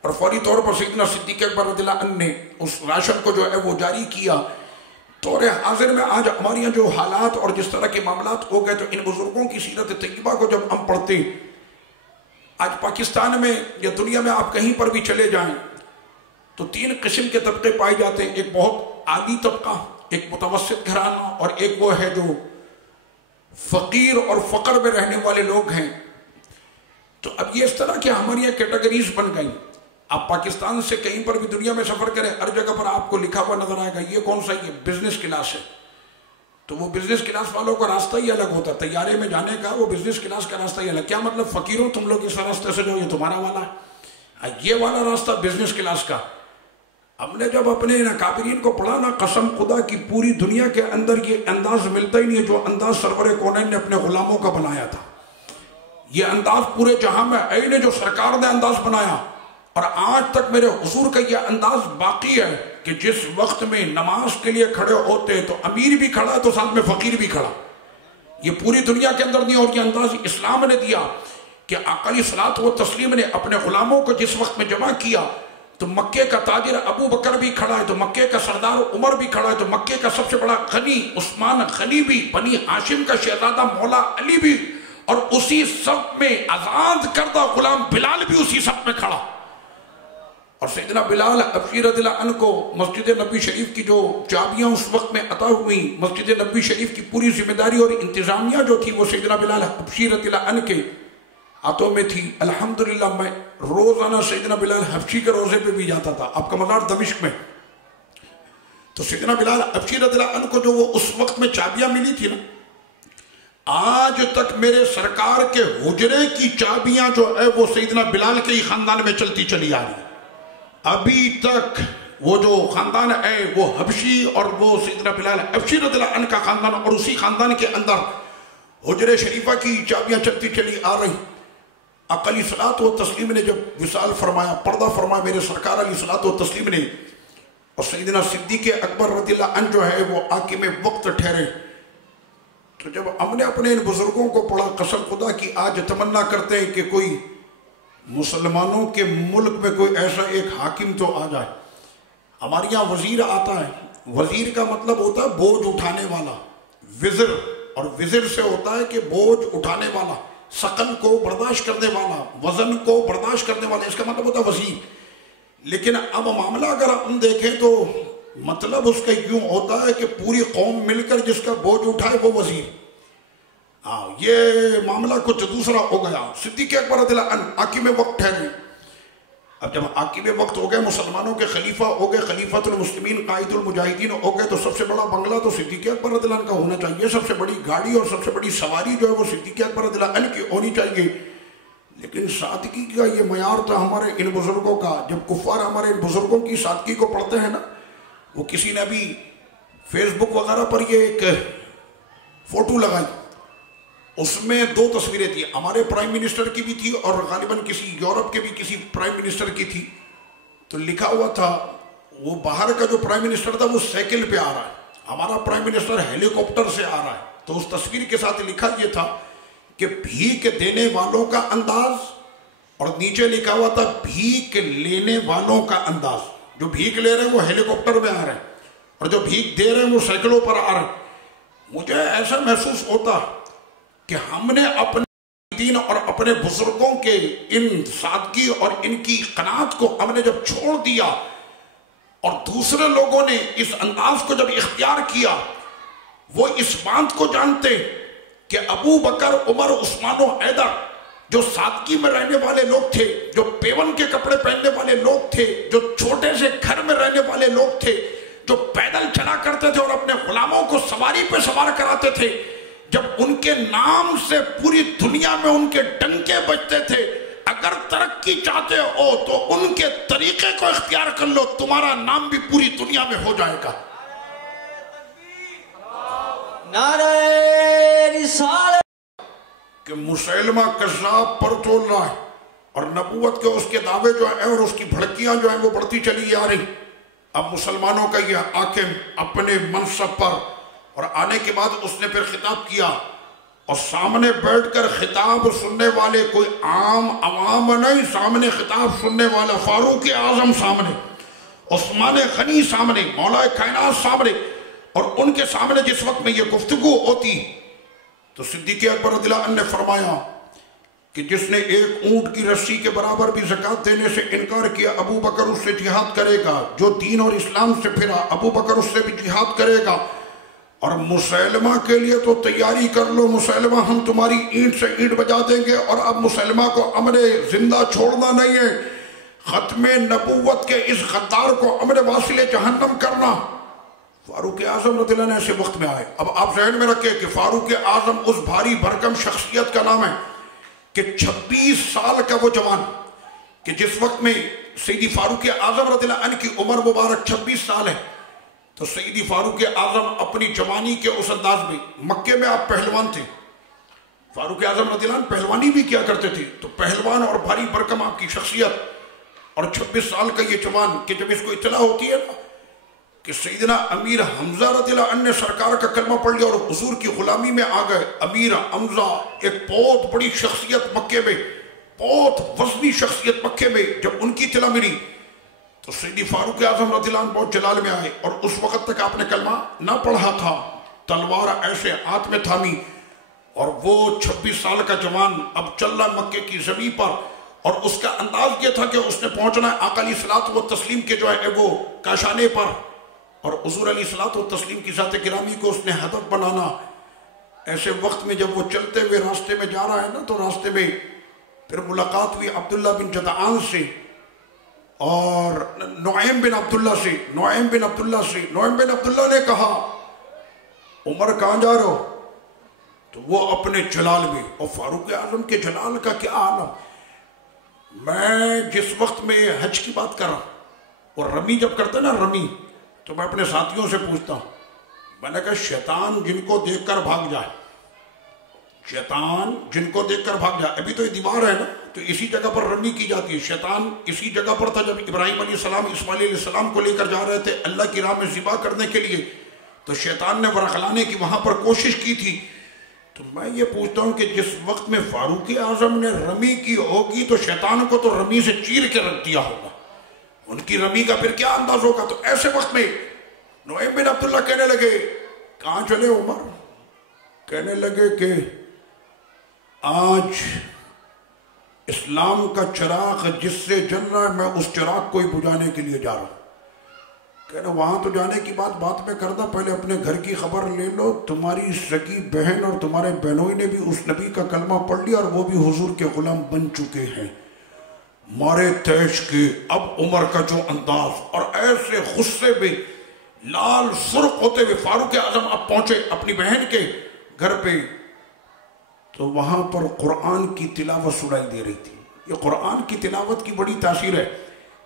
اور فوری طور پر سیدنا صدیق اکبر رضی اللہ عنہ نے اس راشن کو جو ہے وہ جاری کیا۔ دور حاضر میں آج ہمارے یہاں جو حالات اور جس طرح کے معاملات ہو گئے، تو ان بزرگوں کی سیرت طیبہ کو جب ہم پڑھتے، آج پاکستان میں یا دنیا میں آپ کہیں پر بھی چلے جائیں تو 3 قسم کے طبقے پائے جاتے ہیں، ایک بہت عالی طبقہ، ایک متوسط گھرانہ، اور ایک وہ ہے جو فقیر اور فقر میں رہنے والے لوگ ہیں۔ تو اب یہ اس طرح کہ ہماری یہ کیٹیگریز بن گئی۔ آپ پاکستان سے کہیں پر بھی دنیا میں سفر کریں، ہر جگہ پر آپ کو لکھا ہوا نظر آئے گا یہ کون سا، یہ بزنس کلاس ہے۔ تو وہ بزنس کلاس والوں کا راستہ ہی الگ ہوتا ہے، طیارے میں جانے کا وہ بزنس کلاس کا راستہ ہی الگ۔ کیا مطلب فقیروں تم لوگ اس راستے سے جو یہ تمہارا والا ہے، یہ والا راستہ بزنس کلاس کا۔ ہم نے جب اپنے اکابرین کو پڑھا نا، قسم خدا کی پوری دنیا کے اندر یہ انداز ملتا ہی نہیں ہے جو انداز سرور کونین نے اپنے غلاموں کا بنایا تھا۔ یہ انداز پورے جہاں میں نے جو سرکار نے انداز بنایا، اور آج تک میرے حضور کا یہ انداز باقی ہے کہ جس وقت میں نماز کے لیے کھڑے ہوتے تو امیر بھی کھڑا تو ساتھ میں فقیر بھی کھڑا۔ یہ پوری دنیا کے اندر نہیں، اور یہ انداز اسلام نے دیا کہ آقا علیہ الصلوۃ والتسلیم نے اپنے غلاموں کو جس وقت میں جمع کیا تو مکے کا تاجر ابو بکر بھی کھڑا ہے، تو مکے کا سردار عمر بھی کھڑا ہے، تو مکے کا سب سے بڑا غنی عثمان غنی بھی، بنی ہاشم کا شہزادہ مولا علی بھی، اور اسی صف میں آزاد کردہ غلام بلال بھی اسی صف میں کھڑا۔ اور سیدنا بلال حبشی رضی اللہ عنہ کو مسجد نبی شریف کی جو چابیاں اس وقت میں عطا ہوئی، مسجد نبی شریف کی پوری ذمہ داری اور انتظامیہ جو تھی وہ سیدنا بلال حبشی رضی اللہ عنہ کے ہاتھوں میں تھی۔ الحمدللہ میں روزانہ سیدنا بلال حبشی کے روزے پہ بھی جاتا تھا، آپ کا مزار دمشق میں۔ تو سیدنا بلال حبشی رضی اللہ عنہ کو جو وہ اس وقت میں چابیاں ملی تھی نا، آج تک میرے سرکار کے حجرے کی چابیاں جو ہے وہ سیدنا بلال کے ہی خاندان میں چلتی چلی آ رہی۔ ابھی تک وہ جو خاندان ہے وہ حبشی، اور وہ سیدنا بلال حبشی رضی اللہ عنہ کا خاندان، اور اسی خاندان کے اندر حجرے شریفہ کی چابیاں چلتی چلی آ رہی۔ آقا علیہ الصلوۃ والتسلیم نے جب وصال فرمایا، پردہ فرمایا میرے سرکار علیہ الصلوۃ والتسلیم نے، اور سیدنا صدیق اکبر رضی اللہ عنہ جو ہے وہ حاکم وقت ٹھہرے، تو جب ہم نے اپنے ان بزرگوں کو پڑھا، قسم خدا کی آج تمنا کرتے ہیں کہ کوئی مسلمانوں کے ملک میں کوئی ایسا ایک حاکم تو آ جائے۔ ہمارے یہاں وزیر آتا ہے، وزیر کا مطلب ہوتا ہے بوجھ اٹھانے والا، وزر، اور وزر سے ہوتا ہے کہ بوجھ اٹھانے والا، ثقل کو برداشت کرنے والا، وزن کو برداشت کرنے والا، اس کا مطلب ہوتا ہے وزیر۔ لیکن اب معاملہ اگر ہم دیکھیں تو مطلب اس کا یوں ہوتا ہے کہ پوری قوم مل کر جس کا بوجھ اٹھائے وہ وزیر۔ یہ معاملہ کچھ دوسرا ہو گیا۔ صدیق اکبر رضی اللہ عنہ حاکم وقت ٹھہرے۔ اب جب حاکم وقت ہو گئے، مسلمانوں کے خلیفہ ہو گئے، خلیفۃ المسلمین قائد المجاہدین ہو گئے، تو سب سے بڑا بنگلہ تو صدیق اکبر رضی اللہ عنہ کا ہونا چاہیے، سب سے بڑی گاڑی اور سب سے بڑی سواری جو ہے وہ صدیق اکبر رضی اللہ عنہ کی ہونی چاہیے۔ لیکن سادگی کا یہ معیار تھا ہمارے ان بزرگوں کا۔ جب کفار ہمارے ان بزرگوں کی سادگی کو پڑھتے ہیں نا، وہ کسی نے ابھی فیس بک وغیرہ پر یہ ایک فوٹو لگائی، اس میں 2 تصویریں تھی، ہمارے پرائم منسٹر کی بھی تھی اور غالباً کسی یورپ کے بھی کسی پرائم منسٹر کی تھی۔ تو لکھا ہوا تھا، وہ باہر کا جو پرائم منسٹر تھا وہ سائیکل پہ آ رہا ہے، ہمارا پرائم منسٹر ہیلی کاپٹر سے آ رہا ہے۔ تو اس تصویر کے ساتھ لکھا یہ تھا کہ بھیک دینے والوں کا انداز، اور نیچے لکھا ہوا تھا بھیک لینے والوں کا انداز۔ جو بھیک لے رہے ہیں وہ ہیلی کاپٹر میں آ رہے ہیں، اور جو بھیک دے رہے ہیں وہ سائیکلوں پر آ رہے ہیں۔ مجھے ایسا محسوس ہوتا کہ ہم نے اپنے دین اور اپنے بزرگوں کے ان سادگی اور ان کی قناعت کو ہم نے جب چھوڑ دیا، اور دوسرے لوگوں نے اس انداز کو جب اختیار کیا، وہ اس بات کو جانتے کہ ابو بکر، عمر، عثمان و حیدر جو سادگی میں رہنے والے لوگ تھے، جو پیون کے کپڑے پہننے والے لوگ تھے، جو چھوٹے سے گھر میں رہنے والے لوگ تھے، جو پیدل چلا کرتے تھے اور اپنے غلاموں کو سواری پہ سوار کراتے تھے، جب ان کے نام سے پوری دنیا میں ان کے ڈنکے بجتے تھے، اگر ترقی چاہتے ہو تو ان کے طریقے کو اختیار کر لو، تمہارا نام بھی پوری دنیا میں ہو جائے گا۔ نعرہ رسالت کہ مسلمہ کذاب پر تول رہا ہے، اور نبوت کے اس کے دعوے جو ہیں اور اس کی بھڑکیاں جو ہیں وہ بڑھتی چلی آ رہی۔ اب مسلمانوں کا یہ حاکم اپنے منصب پر اور آنے کے بعد اس نے پھر خطاب کیا، اور سامنے بیٹھ کر خطاب سننے والے کوئی عام عوام نہیں، سامنے خطاب سننے والا فاروق اعظم سامنے، عثمان غنی سامنے، مولا کائنات سامنے، اور ان کے سامنے جس وقت میں یہ گفتگو ہوتی تو صدیق اکبر رضی اللہ عنہ نے فرمایا کہ جس نے ایک اونٹ کی رسی کے برابر بھی زکوٰۃ دینے سے انکار کیا ابو بکر اس سے جہاد کرے گا، جو دین اور اسلام سے پھرا ابو بکر اس سے بھی جہاد کرے گا، اور مسلمہ کے لیے تو تیاری کر لو، مسلمہ ہم تمہاری اینٹ سے اینٹ بجا دیں گے، اور اب مسلمہ کو امر زندہ چھوڑنا نہیں ہے، ختم نبوت کے اس غدار کو امر واصل جہنم کرنا۔ فاروق اعظم رضی اللہ عنہ ایسے وقت میں آئے۔ اب آپ ذہن میں رکھیں کہ فاروق اعظم اس بھاری بھرکم شخصیت کا نام ہے کہ 26 سال کا وہ جوان کہ جس وقت میں سیدی فاروق اعظم رضی اللہ عنہ کی عمر مبارک 26 سال ہے، تو سیدی فاروق اعظم اپنی جوانی کے اس انداز میں، مکے میں آپ پہلوان تھے، فاروق اعظم رضی اللہ عنہ پہلوانی بھی کیا کرتے تھے، تو پہلوان اور بھاری بھرکم آپ کی شخصیت، اور 26 سال کا یہ جوان کہ جب اس کو اطلاع ہوتی ہے نا کہ سیدنا امیر حمزہ رضی اللہ عنہ نے سرکار کا کلمہ پڑھ لیا اور حضور کی غلامی میں آ گئے، امیر حمزہ ایک بہت بڑی شخصیت مکے میں، بہت وزنی شخصیت مکے میں، جب ان کی اطلاع ملی تو سیدی فاروق اعظم رضی اللہ عنہ بہت جلال میں آئے، اور اس وقت تک آپ نے کلمہ نہ پڑھا تھا، تلوار ایسے ہاتھ میں تھامی، اور وہ 26 سال کا جوان اب چل رہا مکے کی زمین پر، اور اس کا انداز یہ تھا کہ اس نے پہنچنا ہے آقا علیہ الصلوۃ والتسلیم کے جو ہے وہ کاشانے پر، اور حضور علیہ الصلوۃ والتسلیم کی ذات گرامی کو اس نے ہدف بنانا۔ ایسے وقت میں جب وہ چلتے ہوئے راستے میں جا رہا ہے نا، تو راستے میں پھر ملاقات ہوئی عبداللہ بن جدعان سے اور نعیم بن عبداللہ سے۔ نعیم بن عبداللہ نے کہا عمر کہاں جا رہے ہو؟ تو وہ اپنے جلال میں، اور فاروق اعظم کے جلال کا کیا عالم، میں جس وقت میں حج کی بات کر رہا ہوں، اور رمی جب کرتے نا رمی، تو میں اپنے ساتھیوں سے پوچھتا ہوں، میں نے کہا شیطان جن کو دیکھ کر بھاگ جائے، شیطان جن کو دیکھ کر بھاگ جائے، ابھی تو یہ دیوار ہے نا، تو اسی جگہ پر رمی کی جاتی ہے، شیطان اسی جگہ پر تھا جب ابراہیم علیہ السلام اسماعیل علیہ السلام کو لے کر جا رہے تھے اللہ کی راہ میں ذبح کرنے کے لیے، تو شیطان نے ورخلانے کی وہاں پر کوشش کی تھی۔ تو میں یہ پوچھتا ہوں کہ جس وقت میں فاروق اعظم نے رمی کی ہوگی تو شیطان کو تو رمی سے چیر کے رکھ دیا ہوگا، ان کی رمی کا پھر کیا انداز ہوگا۔ تو ایسے وقت میں نعیم بن عبداللہ کہنے لگے کہاں چلے عمر؟ کہنے لگے کہ آج اسلام کا چراغ جس سے جل رہا ہے میں اس چراغ کو ہی بجھانے کے لیے جا رہا ہوں۔ کہنا وہاں تو جانے کی بات میں کرنا، پہلے اپنے گھر کی خبر لے لو، تمہاری سگی بہن اور تمہارے بہنوئی نے بھی اس نبی کا کلمہ پڑھ لیا اور وہ بھی حضور کے غلام بن چکے ہیں۔ مارے تیش کے اب عمر کا جو انداز، اور ایسے غصے میں لال سرخ ہوتے ہوئے فاروق اعظم اب پہنچے اپنی بہن کے گھر پہ، تو وہاں پر قرآن کی تلاوت سنائی دے رہی تھی۔ یہ قرآن کی تلاوت کی بڑی تاثیر ہے۔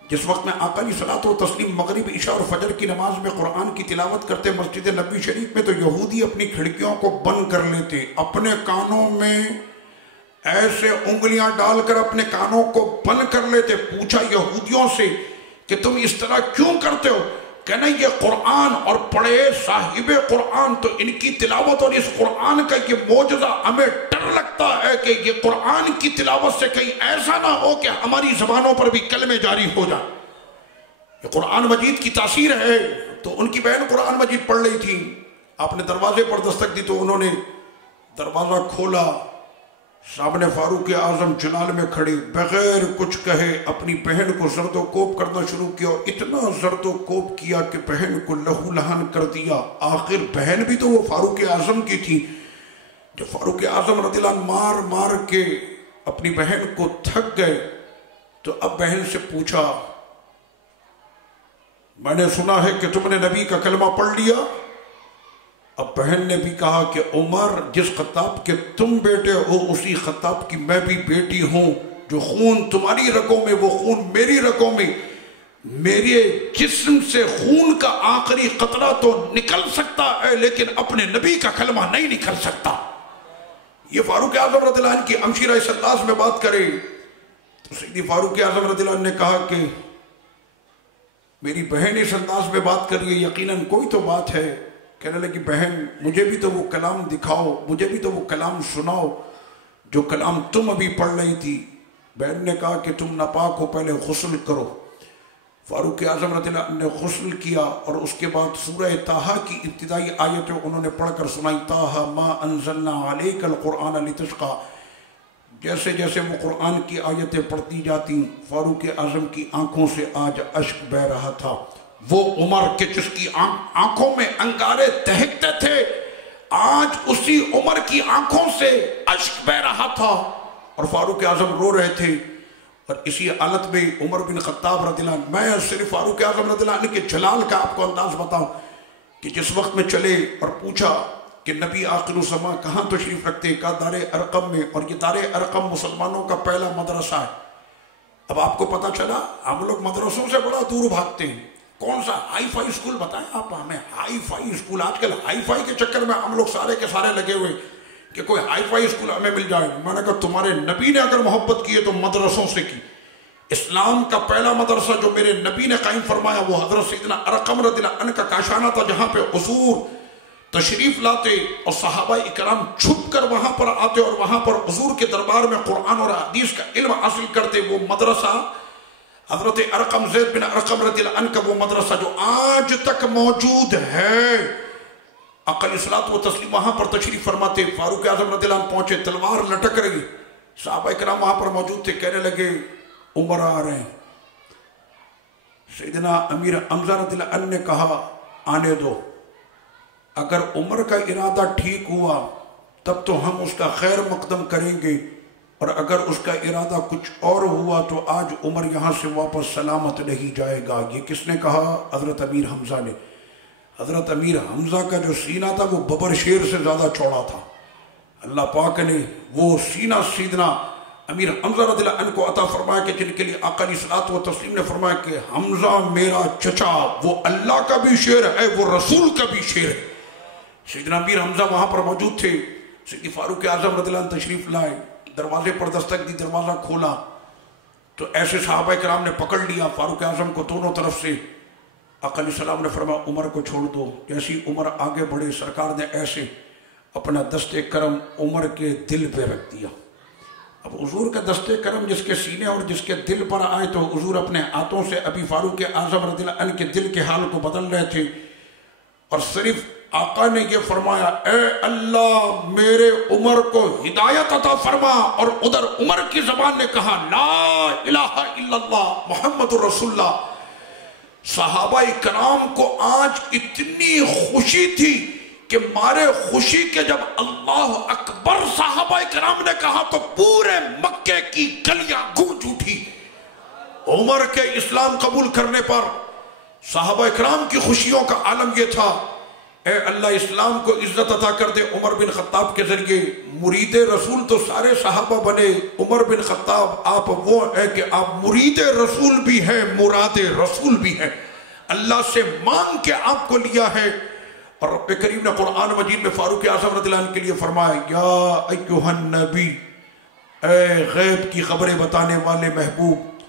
جس وقت میں آقا علیہ الصلوۃ والتسلیم مغرب عشاء اور فجر کی نماز میں قرآن کی تلاوت کرتے مسجد نبوی شریف میں، تو یہودی اپنی کھڑکیوں کو بند کر لیتے، اپنے کانوں میں ایسے انگلیاں ڈال کر اپنے کانوں کو بند کر لیتے۔ پوچھا یہودیوں سے کہ تم اس طرح کیوں کرتے ہو؟ کہنا یہ قرآن اور پڑھے صاحب قرآن، تو ان کی تلاوت اور اس قرآن کا یہ معجزہ ہمیں ڈر لگتا ہے کہ یہ قرآن کی تلاوت سے کہیں ایسا نہ ہو کہ ہماری زبانوں پر بھی کلمے جاری ہو جائیں۔ یہ قرآن مجید کی تاثیر ہے۔ تو ان کی بہن قرآن مجید پڑھ رہی تھی، آپ نے دروازے پر دستک دی تو انہوں نے دروازہ کھولا، سامنے فاروق اعظم جلال میں کھڑے بغیر کچھ کہے اپنی بہن کو زرد و کوب کرنا شروع کیا، اور اتنا زرد و کوب کیا کہ بہن کو لہو لہان کر دیا۔ آخر بہن بھی تو وہ فاروق اعظم کی تھی۔ جب فاروق اعظم رضی اللہ عنہ مار مار کے اپنی بہن کو تھک گئے تو اب بہن سے پوچھا میں نے سنا ہے کہ تم نے نبی کا کلمہ پڑھ لیا؟ اب بہن نے بھی کہا کہ عمر جس خطاب کے تم بیٹے ہو اسی خطاب کی میں بھی بیٹی ہوں، جو خون تمہاری رگوں میں وہ خون میری رگوں میں، میرے جسم سے خون کا آخری قطرہ تو نکل سکتا ہے لیکن اپنے نبی کا کلمہ نہیں نکل سکتا۔ یہ فاروق اعظم رضی اللہ عنہ کی امشیرہ اس انداز میں بات کرے تو سیدی فاروق اعظم رضی اللہ عنہ نے کہا کہ میری بہن اس انداز میں بات کر رہی ہے، یقیناً کوئی تو بات ہے۔ کہنے لگی بہن مجھے بھی تو وہ کلام دکھاؤ، مجھے بھی تو وہ کلام سناؤ جو کلام تم ابھی پڑھ رہی تھی۔ بہن نے کہا کہ تم ناپاک ہو، پہلے غسل کرو۔ فاروق اعظم رضی اللہ عنہ نے غسل کیا اور اس کے بعد سورہ طٰہٰ کی ابتدائی آیتیں انہوں نے پڑھ کر سنائی۔ طٰہٰ ما انزلنا علیک القرآن لتشقی۔ جیسے جیسے وہ قرآن کی آیتیں پڑھتی جاتی فاروق اعظم کی آنکھوں سے آج اشک بہہ رہا تھا۔ وہ عمر کے جس کی آنکھوں میں انگارے دہکتے تھے، آج اسی عمر کی آنکھوں سے اشک بہہ رہا تھا اور فاروق اعظم رو رہے تھے۔ اور اسی حالت میں عمر بن خطاب رضی اللہ عنہ، میں صرف فاروق اعظم رضی اللہ عنہ کے جلال کا آپ کو انداز بتاؤں کہ جس وقت میں چلے اور پوچھا کہ نبی آخر الزماں کہاں تشریف رکھتے، کہا دار ارقم میں، اور یہ دار ارقم مسلمانوں کا پہلا مدرسہ ہے۔ اب آپ کو پتا چلا ہم لوگ مدرسوں سے بڑا دور بھاگتے ہیں۔ کون سا ہائی فائی اسکول بتائیں آپ ہمیں؟ ہائی فائی اسکول، آج کل ہائی فائی کے چکر میں ہم لوگ سارے کے سارے لگے ہوئے کہ کوئی ہائی فائی اسکول ہمیں مل جائے۔ میں نے کہا تمہارے نبی نے اگر محبت کی ہے تو مدرسوں سے کی۔ اسلام کا پہلا مدرسہ جو میرے نبی نے قائم فرمایا وہ حضرت سیدنا ارقم رضی اللہ عنہ کا کاشانہ تھا، جہاں پہ حضور تشریف لاتے اور صحابہ اکرام چھپ کر وہاں پر آتے اور وہاں پر حضور کے دربار میں قرآن اور حدیث کا علم حاصل کرتے۔ وہ مدرسہ حضرت ارقم، زید بن ارقم رضی اللہ عنہ کا وہ مدرسہ جو آج تک موجود ہے۔ آقا علیہ الصلوۃ والتسلیم وہاں پر تشریف فرماتے، فاروق اعظم رضی اللہ عنہ پہنچے، تلوار لٹک رہی، صحابہ اکرام وہاں پر موجود تھے، کہنے لگے عمر آ رہے ہیں۔ سیدنا امیر حمزہ رضی اللہ عنہ نے کہا آنے دو، اگر عمر کا ارادہ ٹھیک ہوا تب تو ہم اس کا خیر مقدم کریں گے، اور اگر اس کا ارادہ کچھ اور ہوا تو آج عمر یہاں سے واپس سلامت نہیں جائے گا۔ یہ کس نے کہا؟ حضرت امیر حمزہ نے۔ حضرت امیر حمزہ کا جو سینہ تھا وہ ببر شیر سے زیادہ چوڑا تھا۔ اللہ پاک نے وہ سینہ سیدنا امیر حمزہ رضی اللہ عنہ کو عطا فرمایا کہ جن کے لیے آقا علیہ الصلوۃ والتسلیم نے فرمایا کہ حمزہ میرا چچا وہ اللہ کا بھی شیر ہے، وہ رسول کا بھی شیر ہے۔ سیدنا امیر حمزہ وہاں پر موجود تھے۔ سیدنا فاروق اعظم رضی اللہ عنہ تشریف لائے، دروازے پر دستک دی، دروازہ کھولا تو ایسے صحابہ کرام نے پکڑ لیا فاروق اعظم کو دونوں طرف سے۔ آقا علیہ السلام نے فرمایا عمر کو چھوڑ دو۔ جیسی عمر آگے بڑھے، سرکار نے ایسے اپنا دست کرم عمر کے دل پہ رکھ دیا۔ اب حضور کا دست کرم جس کے سینے اور جس کے دل پر آئے تو حضور اپنے ہاتھوں سے ابھی فاروق اعظم رضی اللہ عنہ کے دل کے حال کو بدل رہے تھے، اور صرف آقا نے یہ فرمایا اے اللہ میرے عمر کو ہدایت عطا فرما، اور ادھر عمر کی زبان نے کہا لا الہ الا اللہ محمد رسول اللہ۔ صحابہ کرام کو آج اتنی خوشی تھی کہ مارے خوشی کے جب اللہ اکبر صحابہ کرام نے کہا تو پورے مکے کی گلیاں گونج اٹھی۔ عمر کے اسلام قبول کرنے پر صحابہ کرام کی خوشیوں کا عالم یہ تھا، اے اللہ اسلام کو عزت عطا کر دے۔ عمر بن خطاب کے ذریعے مرید رسول تو سارے صحابہ بنے، عمر بن خطاب آپ وہ ہیں کہ آپ مرید رسول بھی ہیں، مراد رسول بھی ہیں، اللہ سے مانگ کے آپ کو لیا ہے۔ اور رب کریم نے قرآن مجید میں فاروق اعظم رضی اللہ عنہ کے لیے فرمایا یا ایھا النبی، اے غیب کی خبریں بتانے والے محبوب،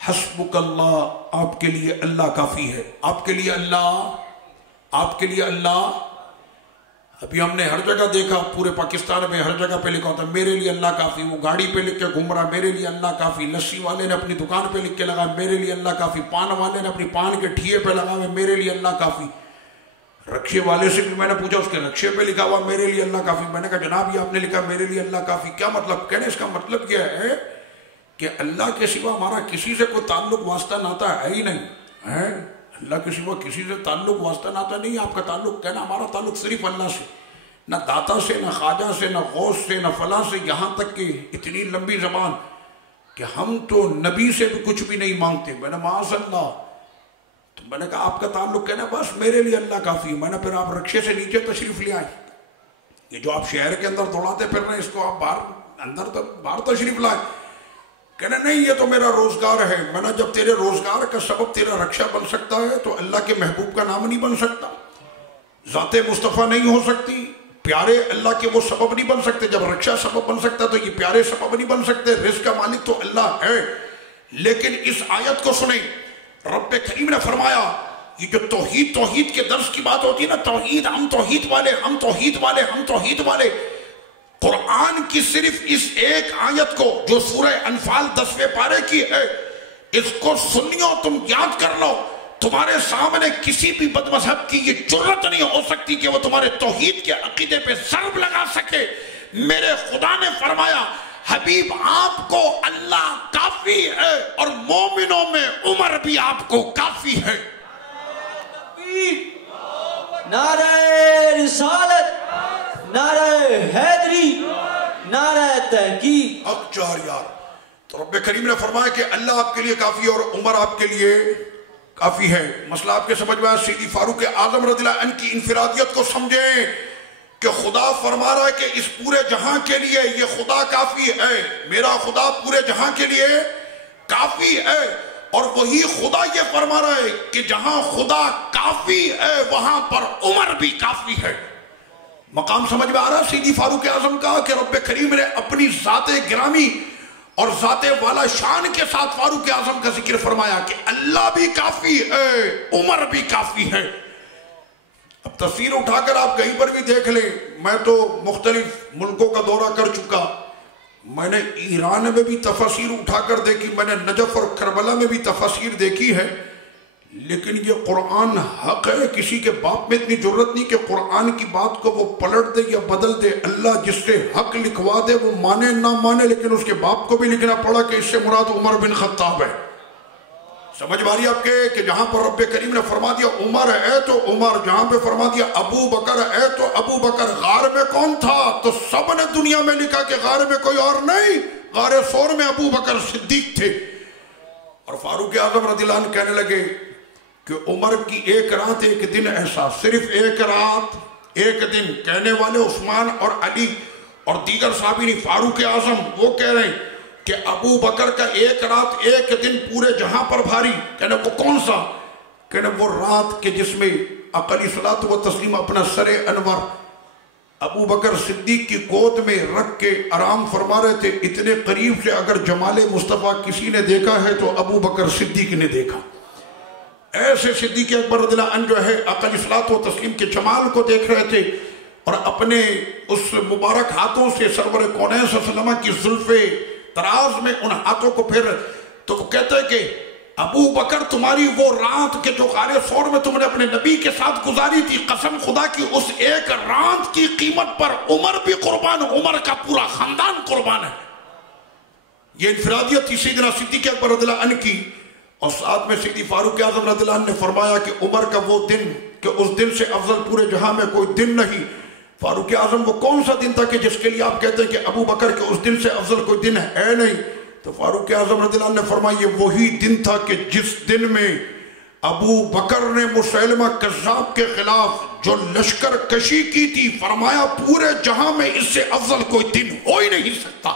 حسبک اللہ، آپ کے لیے اللہ کافی ہے، آپ کے لیے اللہ، آپ کے لیے اللہ۔ ابھی ہم نے ہر جگہ دیکھا پورے پاکستان میں ہر جگہ پہ لکھا ہوتا ہے میرے لیے اللہ کافی، وہ گاڑی پہ لکھ کے گھوم رہا میرے لیے اللہ کافی، لسی والے نے اپنی دکان پہ لکھ کے لگا میرے لیے اللہ کافی، پان والے نے اپنی پان کے ٹھیے پہ لگا ہوئے میرے لیے اللہ کافی، رکشے والے سے بھی میں نے پوچھا اس کے رکشے پہ لکھا ہوا میرے لیے اللہ کافی۔ میں نے کہا جناب یہ آپ نے لکھا میرے لیے اللہ کافی، کیا مطلب؟ کہنے اس کا مطلب یہ ہے کہ اللہ کے سوا ہمارا کسی سے کوئی تعلق واسطہ ناتا ہے ہی نہیں ہے، اللہ کے سوا کسی سے تعلق واسطہ ناتا نہیں۔ آپ کا تعلق کہنا ہمارا تعلق صرف اللہ سے، نہ داتا سے، نہ خواجہ سے، نہ غوث سے، نہ فلاں سے، یہاں تک کہ اتنی لمبی زبان کہ ہم تو نبی سے بھی کچھ بھی نہیں مانگتے۔ میں نے معاذ اللہ، تو میں نے کہا آپ کا تعلق کہنا بس میرے لیے اللہ کافی۔ میں نے پھر آپ رکشے سے نیچے تشریف لے آئے، یہ جو آپ شہر کے اندر دوڑاتے پھر رہے ہیں اس کو آپ باہر تشریف لائے۔ کہنا نہیں یہ تو میرا روزگار ہے۔ میں نے جب تیرے روزگار کا سبب تیرا رکشہ بن سکتا ہے تو اللہ کے محبوب کا نام نہیں بن سکتا، ذات مصطفیٰ نہیں ہو سکتی، پیارے اللہ کے وہ سبب نہیں بن سکتے۔ جب رکشہ سبب بن سکتا تو یہ پیارے سبب نہیں بن سکتے۔ رزق کا مالک تو اللہ ہے۔ لیکن اس آیت کو سنیں، رب کریم نے فرمایا یہ جو توحید کے درس کی بات ہوتی ہے نا، توحید، ہم توحید والے، ہم توحید والے، ہم توحید والے، قرآن کی صرف اس ایک آیت کو جو سورہ انفال 10ویں پارے کی ہے، اس کو سنیو، تم یاد کر لو، تمہارے سامنے کسی بھی بد مذہب کی یہ جرت نہیں ہو سکتی کہ وہ تمہارے توحید کے عقیدے پہ ضرب لگا سکے۔ میرے خدا نے فرمایا حبیب آپ کو اللہ کافی ہے، اور مومنوں میں عمر بھی آپ کو کافی ہے۔ نعرہ رسالت، نعرہ حیدری، نعرہ تحقیق۔ اکچار یار، تو رب کریم نے فرمایا کہ اللہ آپ کے لیے کافی ہے اور عمر آپ کے لیے کافی ہے۔ مسئلہ آپ کے سمجھ میں آیا؟ سیدی فاروق اعظم رضی اللہ عنہ کی انفرادیت کو سمجھیں کہ خدا فرما رہا ہے کہ اس پورے جہاں کے لیے یہ خدا کافی ہے، میرا خدا پورے جہاں کے لیے کافی ہے، اور وہی خدا یہ فرما رہا ہے کہ جہاں خدا کافی ہے وہاں پر عمر بھی کافی ہے۔ مقام سمجھ میں آ رہا سیدی فاروق اعظم کا کہ رب کریم نے اپنی ذات گرامی اور ذات والا شان کے ساتھ فاروق اعظم کا ذکر فرمایا کہ اللہ بھی کافی ہے، عمر بھی کافی ہے۔ اب تصویر اٹھا کر آپ کہیں پر بھی دیکھ لیں، میں تو مختلف ملکوں کا دورہ کر چکا، میں نے ایران میں بھی تفاسیر اٹھا کر دیکھی، میں نے نجف اور کربلا میں بھی تفاسیر دیکھی ہے، لیکن یہ قرآن حق ہے، کسی کے باپ میں اتنی جرت نہیں کہ قرآن کی بات کو وہ پلٹ دے یا بدل دے۔ اللہ جس سے حق لکھوا دے وہ مانے نہ مانے، لیکن اس کے باپ کو بھی لکھنا پڑا کہ اس سے مراد عمر بن خطاب ہے۔ سمجھ باری آپ کے کہ جہاں پر رب کریم نے فرما دیا عمر ہے تو عمر، جہاں پہ فرما دیا ابو بکر ہے تو ابو بکر، غار میں کون تھا؟ تو سب نے دنیا میں لکھا کہ غار میں کوئی اور نہیں، غار ثور میں ابو بکر صدیق تھے۔ اور فاروق اعظم رضی اللہ عنہ کہنے لگے کہ عمر کی ایک رات ایک دن ایسا، صرف ایک رات ایک دن، کہنے والے عثمان اور علی اور دیگر صحابی، فاروق اعظم وہ کہہ رہے ہیں کہ ابو بکر کا ایک رات ایک دن پورے جہاں پر بھاری۔ کہنے وہ کون سا؟ کہنے وہ رات کہ جس میں آقا علیہ الصلوۃ والتسلیم اپنا سر انور ابو بکر صدیق کی گود میں رکھ کے آرام فرما رہے تھے، اتنے قریب سے اگر جمال مصطفیٰ کسی نے دیکھا ہے تو ابو بکر صدیق نے دیکھا۔ ایسے صدیق اکبر رضی اللہ عنہ جو ہے آقا علیہ الصلوۃ والتسلیم کے جمال کو دیکھ رہے تھے، اور اپنے اس مبارک ہاتھوں سے سرور کونین صلی اللہ علیہ وسلم کی زلف دراز میں ان ہاتھوں کو پھر تو وہ کہتے ہیں کہ ابو بکر تمہاری وہ رات کے جو غار ثور میں تم نے اپنے نبی کے ساتھ گزاری تھی، قسم خدا کی اس ایک رات کی قیمت پر عمر بھی قربان، عمر کا پورا خاندان قربان ہے۔ یہ انفرادیت تھی سیدنا صدیق اکبر رضی اللہ عنہ کی، اور ساتھ میں سیدی فاروق اعظم رضی اللہ عنہ نے فرمایا کہ عمر کا وہ دن کہ اس دن سے افضل پورے جہاں میں کوئی دن نہیں۔ فاروق اعظم وہ کون سا دن تھا کہ جس کے لیے آپ کہتے ہیں کہ ابو بکر کے اس دن سے افضل کوئی دن ہے نہیں؟ تو فاروق اعظم رضی اللہ عنہ نے فرمایا یہ وہی دن تھا کہ جس دن میں ابو بکر نے مسیلمہ کذاب کے خلاف جو لشکر کشی کی تھی، فرمایا پورے جہاں میں اس سے افضل کوئی دن ہو ہی نہیں سکتا۔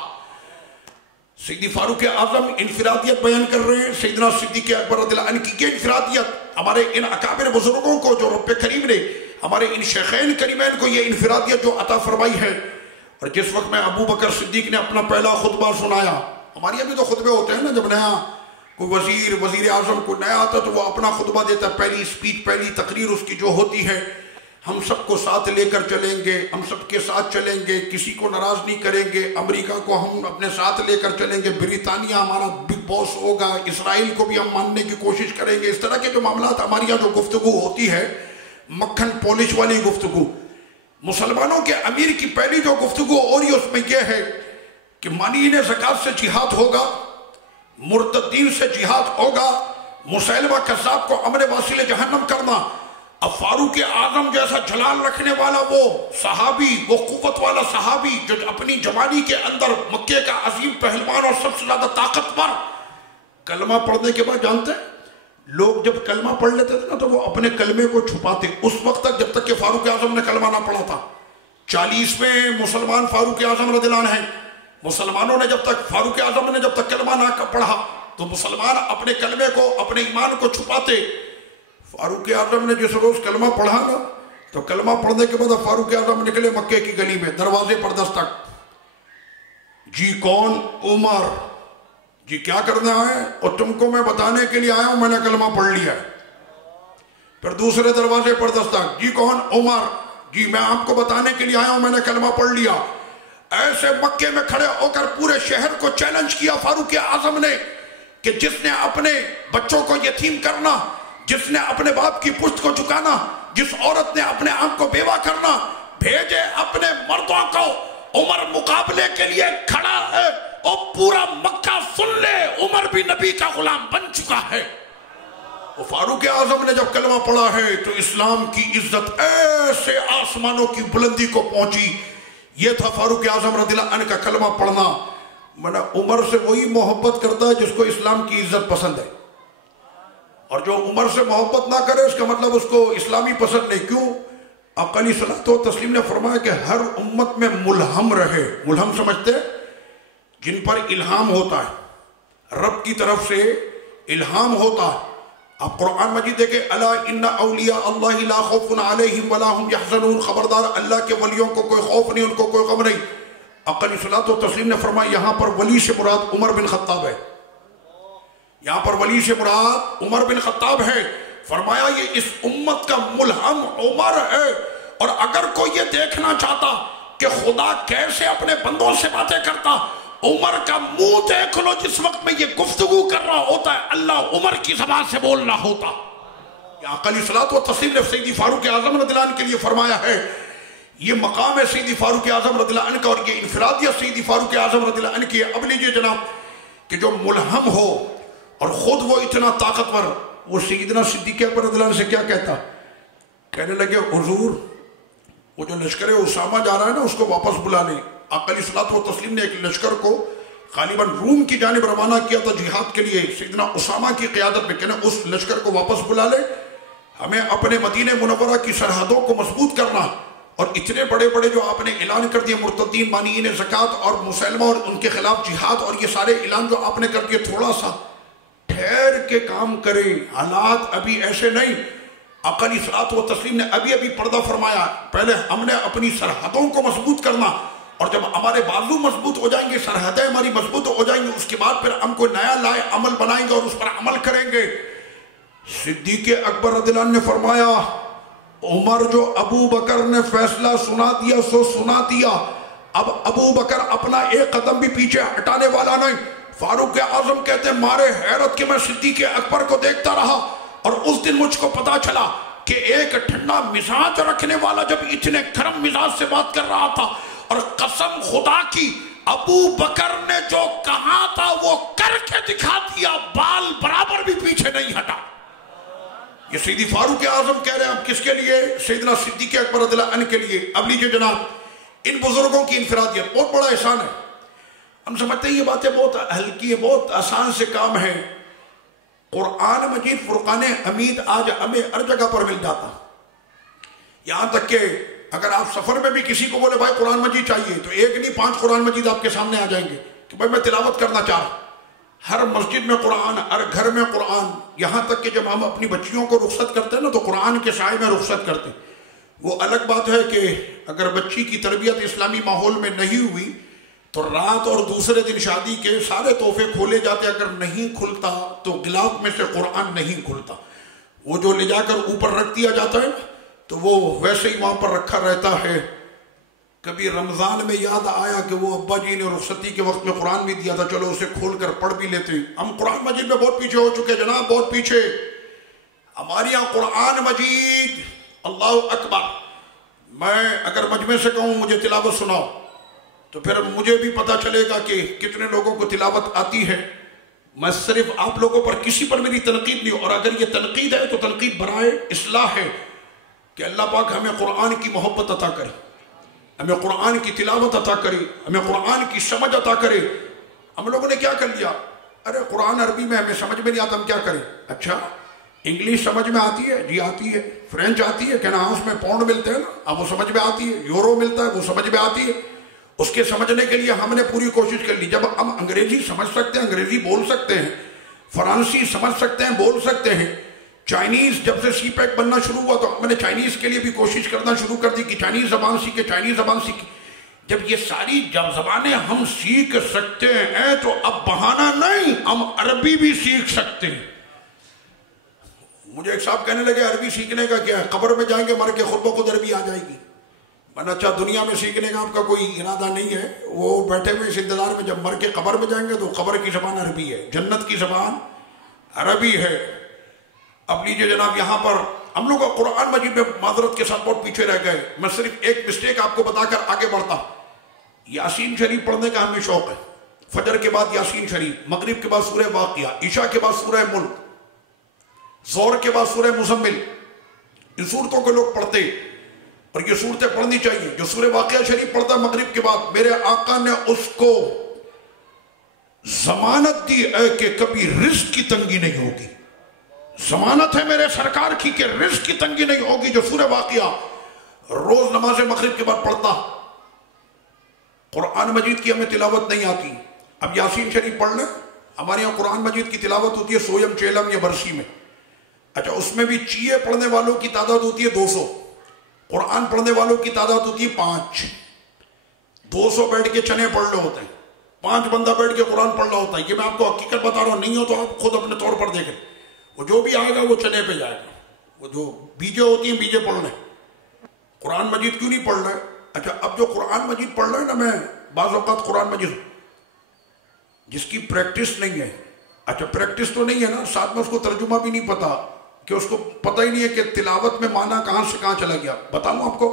سیدی فاروق اعظم انفرادیت بیان کر رہے ہیں، سیدنا صدیق اکبر رضی اللہ عنہ کی یہ انفرادیت ہمارے ان اکابر بزرگوں کو جو رب کریم نے ہمارے ان شیخین کریمین کو یہ انفرادیت جو عطا فرمائی ہے۔ اور جس وقت میں ابو بکر صدیق نے اپنا پہلا خطبہ سنایا، ہماری ابھی تو خطبے ہوتے ہیں نا، جب نیا کوئی وزیر اعظم کو نیا آتا تو وہ اپنا خطبہ دیتا ہے، پہلی سپیچ پہلی تقریر اس کی جو ہوتی ہے، ہم سب کو ساتھ لے کر چلیں گے، ہم سب کے ساتھ چلیں گے، کسی کو ناراض نہیں کریں گے، امریکہ کو ہم اپنے ساتھ لے کر چلیں گے، برطانیہ ہمارا بگ باس ہوگا، اسرائیل کو بھی ہم ماننے کی کوشش کریں گے۔ اس طرح کے جو معاملات ہماری یہاں جو گفتگو ہوتی ہے، مکھن پالش والی گفتگو، مسلمانوں کے امیر کی پہلی جو گفتگو ہو رہی ہے اس میں یہ ہے کہ مانعین زکوٰۃ سے جہاد ہوگا، مرتدین سے جہاد ہوگا، مسیلمہ کذاب کو امر واصل جہنم کرنا۔ اب فاروق اعظم جیسا جلال رکھنے والا وہ صحابی، وہ قوت والا صحابی جو اپنی جوانی کے اندر مکے کا عظیم پہلوان اور سب سے زیادہ طاقتور، کلمہ پڑھنے کے بعد جانتے ہیں لوگ جب کلمہ پڑھ لیتے تھے نا تو وہ اپنے کلمے کو چھپاتے اس وقت تک جب تک کہ فاروق اعظم نے کلمہ نہ پڑھا تھا۔ 40ویں مسلمان فاروق اعظم رضی اللہ عنہ ہیں۔ مسلمانوں نے جب تک فاروق اعظم نے جب تک کلمہ نہ پڑھا تو مسلمان اپنے کلمے کو، اپنے ایمان کو چھپاتے۔ فاروق اعظم نے جس روز کلمہ پڑھا نا تو کلمہ پڑھنے کے بعد فاروق اعظم نکلے مکے کی گلی میں، دروازے پر دستک، جی کون؟ عمر جی کیا کرنے آئے؟ اور تم کو میں بتانے کے لیے آیا ہوں میں نے کلمہ پڑھ لیا ہے۔ پھر دوسرے دروازے پر دستک، جی کون؟ عمر، جی میں آپ کو بتانے کے لیے آیا ہوں، میں نے کلمہ پڑھ لیا۔ ایسے مکے میں کھڑے ہو کر پورے شہر کو چیلنج کیا فاروق اعظم نے کہ جس نے اپنے بچوں کو یتیم کرنا، جس نے اپنے باپ کی پشت کو جھکانا، جس عورت نے اپنے آپ کو بیوہ کرنا، بھیجے اپنے مردوں کو، عمر مقابلے کے لیے کھڑا ہے، اور پورا مکہ سن لے عمر بھی نبی کا غلام بن چکا ہے۔ فاروق اعظم نے جب کلمہ پڑھا ہے تو اسلام کی عزت ایسے آسمانوں کی بلندی کو پہنچی۔ یہ تھا فاروق اعظم رضی اللہ عنہ کا کلمہ پڑھنا۔ میں عمر سے وہی محبت کرتا ہے جس کو اسلام کی عزت پسند ہے، اور جو عمر سے محبت نہ کرے اس کا مطلب اس کو اسلامی پسند نہیں۔ کیوں؟ آقا علیہ الصلوۃ والتسلیم نے فرمایا کہ ہر امت میں ملہم رہے۔ ملہم سمجھتے؟ جن پر الہام ہوتا ہے، رب کی طرف سے الہام ہوتا ہے۔ آپ قرآن مجید دیکھیں، الا ان اولیاء اللہ لا خوف علیہم ولا هم یحزنون، خبردار اللہ کے ولیوں کو کوئی خوف نہیں، ان کو کوئی غم نہیں۔ آقا علیہ الصلوۃ والتسلیم نے فرمایا یہاں پر ولی سے مراد عمر بن خطاب ہے، یہاں پر ولی سے مراد عمر بن خطاب ہے۔ فرمایا یہ اس امت کا ملہم عمر ہے، اور اگر کوئی یہ دیکھنا چاہتا کہ خدا کیسے اپنے بندوں سے باتیں کرتا، عمر کا منہ دیکھ لو جس وقت میں یہ گفتگو کر رہا ہوتا ہے، اللہ عمر کی زبان سے بول رہا ہوتا۔ آقا علیہ الصلوۃ والتسلیم نے سیدی فاروق اعظم رضی اللہ عنہ کے لیے فرمایا ہے، یہ مقام ہے سیدی فاروق اعظم رضی اللہ عنہ کا، اور یہ انفرادیت سیدی فاروق اعظم رضی اللہ عنہ کی ہے۔ اب لیجئے جناب کہ جو ملہم ہو اور خود وہ اتنا طاقتور، وہ سیدنا صدیق اکبر رضی اللہ عنہ سے کیا کہتا؟ کہنے لگے حضور وہ جو لشکر اسامہ جا رہا ہے نا اس کو واپس بلا لیں۔ آقا علیہ الصلوۃ والتسلیم نے ایک لشکر کو غالباً روم کی جانب روانہ کیا تھا جہاد کے لیے، سیدنا اسامہ کی قیادت میں، کہنا اس لشکر کو واپس بلا لے، ہمیں اپنے مدینہ منورہ کی سرحدوں کو مضبوط کرنا۔ اور اتنے بڑے بڑے جو آپ نے اعلان کر دیے، مرتدین، مانعین زکوٰۃ اور مسلمہ اور ان کے خلاف جہاد، اور یہ سارے اعلان جو آپ نے کر دیے، تھوڑا سا ٹھہر کے کام کریں، حالات ابھی ایسے نہیں۔ آقا علیہ الصلوۃ والتسلیم نے ابھی پردہ فرمایا، پہلے ہم نے اپنی سرحدوں کو مضبوط کرنا، اور جب ہمارے بازو مضبوط ہو جائیں گے، سرحدیں ہماری مضبوط ہو جائیں گے، اس کے بعد پھر ہم کوئی نیا لائے عمل بنائیں گے اور اس پر عمل کریں گے۔ صدیق اکبر رضی اللہ عنہ نے فرمایا عمر جو ابو بکر نے فیصلہ سنا دیا سو سنا دیا، اب ابو بکر اپنا ایک قدم بھی پیچھے ہٹانے والا نہیں۔ فاروق اعظم کہتے ہیں مارے حیرت کہ میں صدیق اکبر کو دیکھتا رہا، اور اس دن مجھ کو پتا چلا کہ ایک ٹھنڈا مزاج رکھنے والا جب اتنے گرم مزاج سے بات کر رہا تھا، اور قسم خدا کی ابو بکر نے جو کہا تھا وہ کر کے دکھا دیا، بال برابر بھی پیچھے نہیں ہٹا۔ یہ سیدی فاروق اعظم کہہ رہے ہیں، اب کس کے لیے؟ سیدنا صدیق اکبر رضی اللہ عنہ کے لیے۔ اب لیجئے جناب ان بزرگوں کی انفرادیت، بہت بڑا احسان ہے۔ ہم سمجھتے ہیں یہ باتیں بہت ہلکی ہے، بہت آسان سے کام ہے۔ قرآن مجید فرقان حمید آج ہمیں ہر جگہ پر مل جاتا، یہاں تک کہ اگر آپ سفر میں بھی کسی کو بولے بھائی قرآن مجید چاہیے تو ایک نہیں 5 قرآن مجید آپ کے سامنے آ جائیں گے کہ بھائی میں تلاوت کرنا چاہ رہا ہوں۔ ہر مسجد میں قرآن، ہر گھر میں قرآن، یہاں تک کہ جب ہم اپنی بچیوں کو رخصت کرتے ہیں نا تو قرآن کے سائے میں رخصت کرتے ہیں۔ وہ الگ بات ہے کہ اگر بچی کی تربیت اسلامی ماحول میں نہیں ہوئی تو رات اور دوسرے دن شادی کے سارے تحفے کھولے جاتے، اگر نہیں کھلتا تو غلاف میں سے قرآن نہیں کھلتا، وہ جو لے جا کر اوپر رکھ دیا جاتا ہے تو وہ ویسے ہی وہاں پر رکھا رہتا ہے۔ کبھی رمضان میں یاد آیا کہ وہ ابا جی نے رخصتی کے وقت میں قرآن بھی دیا تھا، چلو اسے کھول کر پڑھ بھی لیتے۔ ہم قرآن مجید میں بہت پیچھے ہو چکے جناب، بہت پیچھے۔ ہمارے یہاں قرآن مجید، اللہ اکبر، میں اگر مجمع سے کہوں مجھے تلاوت سناؤ تو پھر مجھے بھی پتا چلے گا کہ کتنے لوگوں کو تلاوت آتی ہے۔ میں صرف آپ لوگوں پر کسی پر میری تنقید نہیں، اور اگر یہ تنقید ہے تو تنقید برائے اصلاح ہے کہ اللہ پاک ہمیں قرآن کی محبت عطا کرے، ہمیں قرآن کی تلاوت عطا کرے، ہمیں قرآن کی سمجھ عطا کرے۔ ہم لوگوں نے کیا کر لیا، ارے قرآن عربی میں ہمیں سمجھ میں نہیں آتا، ہم کیا کریں؟ اچھا انگلش سمجھ میں آتی ہے؟ جی آتی ہے۔ فرینچ آتی ہے؟ کہنا اس میں پاؤنڈ ملتے ہیں نا، اب وہ سمجھ میں آتی ہے۔ یورو ملتا ہے، وہ سمجھ میں آتی ہے۔ اس کے سمجھنے کے لیے ہم نے پوری کوشش کر لی۔ جب ہم انگریزی سمجھ سکتے ہیں، انگریزی بول سکتے ہیں، فرانسی سمجھ سکتے ہیں، بول سکتے ہیں، چائنیز جب سے سی پیک بننا شروع ہوا تو ہم نے چائنیز کے لیے بھی کوشش کرنا شروع کر دی کہ چائنیز زبان سیکھے، چائنیز زبان سیکھے۔ جب یہ ساری زبانیں ہم سیکھ سکتے ہیں تو اب بہانہ نہیں، ہم عربی بھی سیکھ سکتے ہیں۔ مجھے ایک صاحب کہنے لگے عربی سیکھنے کا کیا ہے، قبر میں جائیں گے مر کے خود بخود عربی آ جائے گی. میں نے اچھا دنیا میں سیکھنے کا آپ کا کوئی ارادہ نہیں ہے، وہ بیٹھے ہوئے اس انتظار میں جب مر کے قبر میں جائیں گے تو قبر کی زبان عربی ہے، جنت کی زبان عربی ہے. اب لیجیے جناب یہاں پر ہم لوگ قرآن مجید میں معذرت کے ساتھ بہت پیچھے رہ گئے. میں صرف ایک مسٹیک آپ کو بتا کر آگے بڑھتا. یاسین شریف پڑھنے کا ہمیں شوق ہے. فجر کے بعد یاسین شریف، مغرب کے بعد سورہ واقعہ، عشاء کے بعد سورہ ملک، ظہر کے بعد سورہ مزمل. ان صورتوں کو لوگ پڑھتے اور یہ صورتیں پڑھنی چاہیے. جو سورہ واقعہ شریف پڑھتا ہے مغرب کے بعد، میرے آقا نے اس کو ضمانت دی ہے کہ کبھی رزق کی تنگی نہیں ہوگی. ضمانت ہے میرے سرکار کی کہ رزق کی تنگی نہیں ہوگی. جو سورہ واقعہ روز نماز مغرب کے بعد پڑھتا. قرآن مجید کی ہمیں تلاوت نہیں آتی. اب یاسین شریف پڑھ لیں. ہمارے یہاں قرآن مجید کی تلاوت ہوتی ہے سویم چیلم یا برسی میں. اچھا اس میں بھی چیئے پڑھنے والوں کی تعداد ہوتی ہے 200. قرآن پڑھنے والوں کی تعداد ہوتی ہے 5. 200 بیٹھ کے چنے پڑھ رہے ہوتے ہیں، 5 بندہ بیٹھ کے قرآن پڑھ رہا ہوتا ہے. یہ میں آپ کو حقیقت بتا رہا ہوں، نہیں ہو تو آپ خود اپنے طور پر دیکھیں. وہ جو بھی آئے گا وہ چنے پہ جائے گا. وہ جو بیجے ہوتی ہیں بیجے پڑھ لیں. قرآن مجید کیوں نہیں پڑھ رہے؟ اچھا اب جو قرآن مجید پڑھ رہے ہیں نا، میں بعض اوقات قرآن مجید جس کی پریکٹس نہیں ہے، اچھا پریکٹس تو نہیں ہے نا، ساتھ میں اس کو ترجمہ بھی نہیں پتا، کہ اس کو پتہ ہی نہیں ہے کہ تلاوت میں معنی کہاں سے کہاں چلا گیا. بتاؤں آپ کو،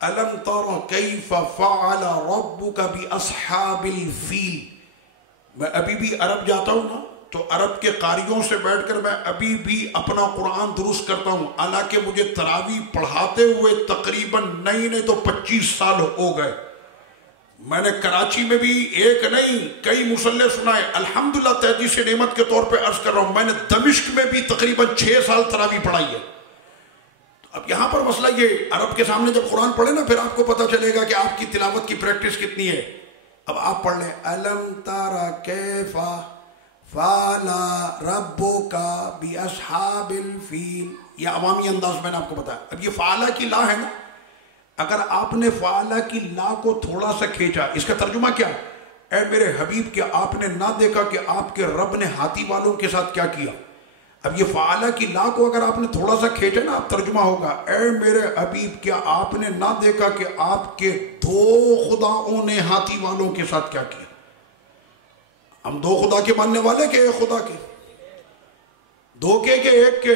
أَلَمْ تَرَ كَيْفَ فَعَلَ رَبُّكَ بِأَصْحَابِ الْفِيلِ. میں ابھی بھی عرب جاتا ہوں نا تو عرب کے قاریوں سے بیٹھ کر میں ابھی بھی اپنا قرآن درست کرتا ہوں. حالانکہ مجھے تراویح پڑھاتے ہوئے تقریباً نہیں تو 25 سال ہو گئے. میں نے کراچی میں بھی ایک نہیں کئی مصلے سنائے. الحمدللہ تحدیث سے نعمت کے طور پہ عرض کر رہا ہوں، میں نے دمشق میں بھی تقریباً 6 سال تراویح پڑھائی ہے. اب یہاں پر مسئلہ یہ، عرب کے سامنے جب قرآن پڑھے نا پھر آپ کو پتہ چلے گا کہ آپ کی تلاوت کی پریکٹس کتنی ہے. اب آپ پڑھ لیں أَلَمْ تَرَ كَيْفَ فَعَلَ رَبُّكَ بِأَصْحَابِ الْفِيلِ. یہ عوامی انداز میں نے آپ کو بتایا. اب یہ فعلہ کی لا ہے نا، اگر آپ نے فعلہ کی لا کو تھوڑا سا کھینچا، اس کا ترجمہ کیا؟ اے میرے حبیب کیا آپ نے نہ دیکھا کہ آپ کے رب نے ہاتھی والوں کے ساتھ کیا کیا؟ اب یہ فعلہ کی لا کو اگر آپ نے تھوڑا سا کھینچا نا، اب ترجمہ ہوگا اے میرے حبیب کیا آپ نے نہ دیکھا کہ آپ کے 2 خداؤں نے ہاتھی والوں کے ساتھ کیا کیا؟ ہم 2 خدا کے ماننے والے کہ ایک خدا کے؟ 2 کے ایک کے؟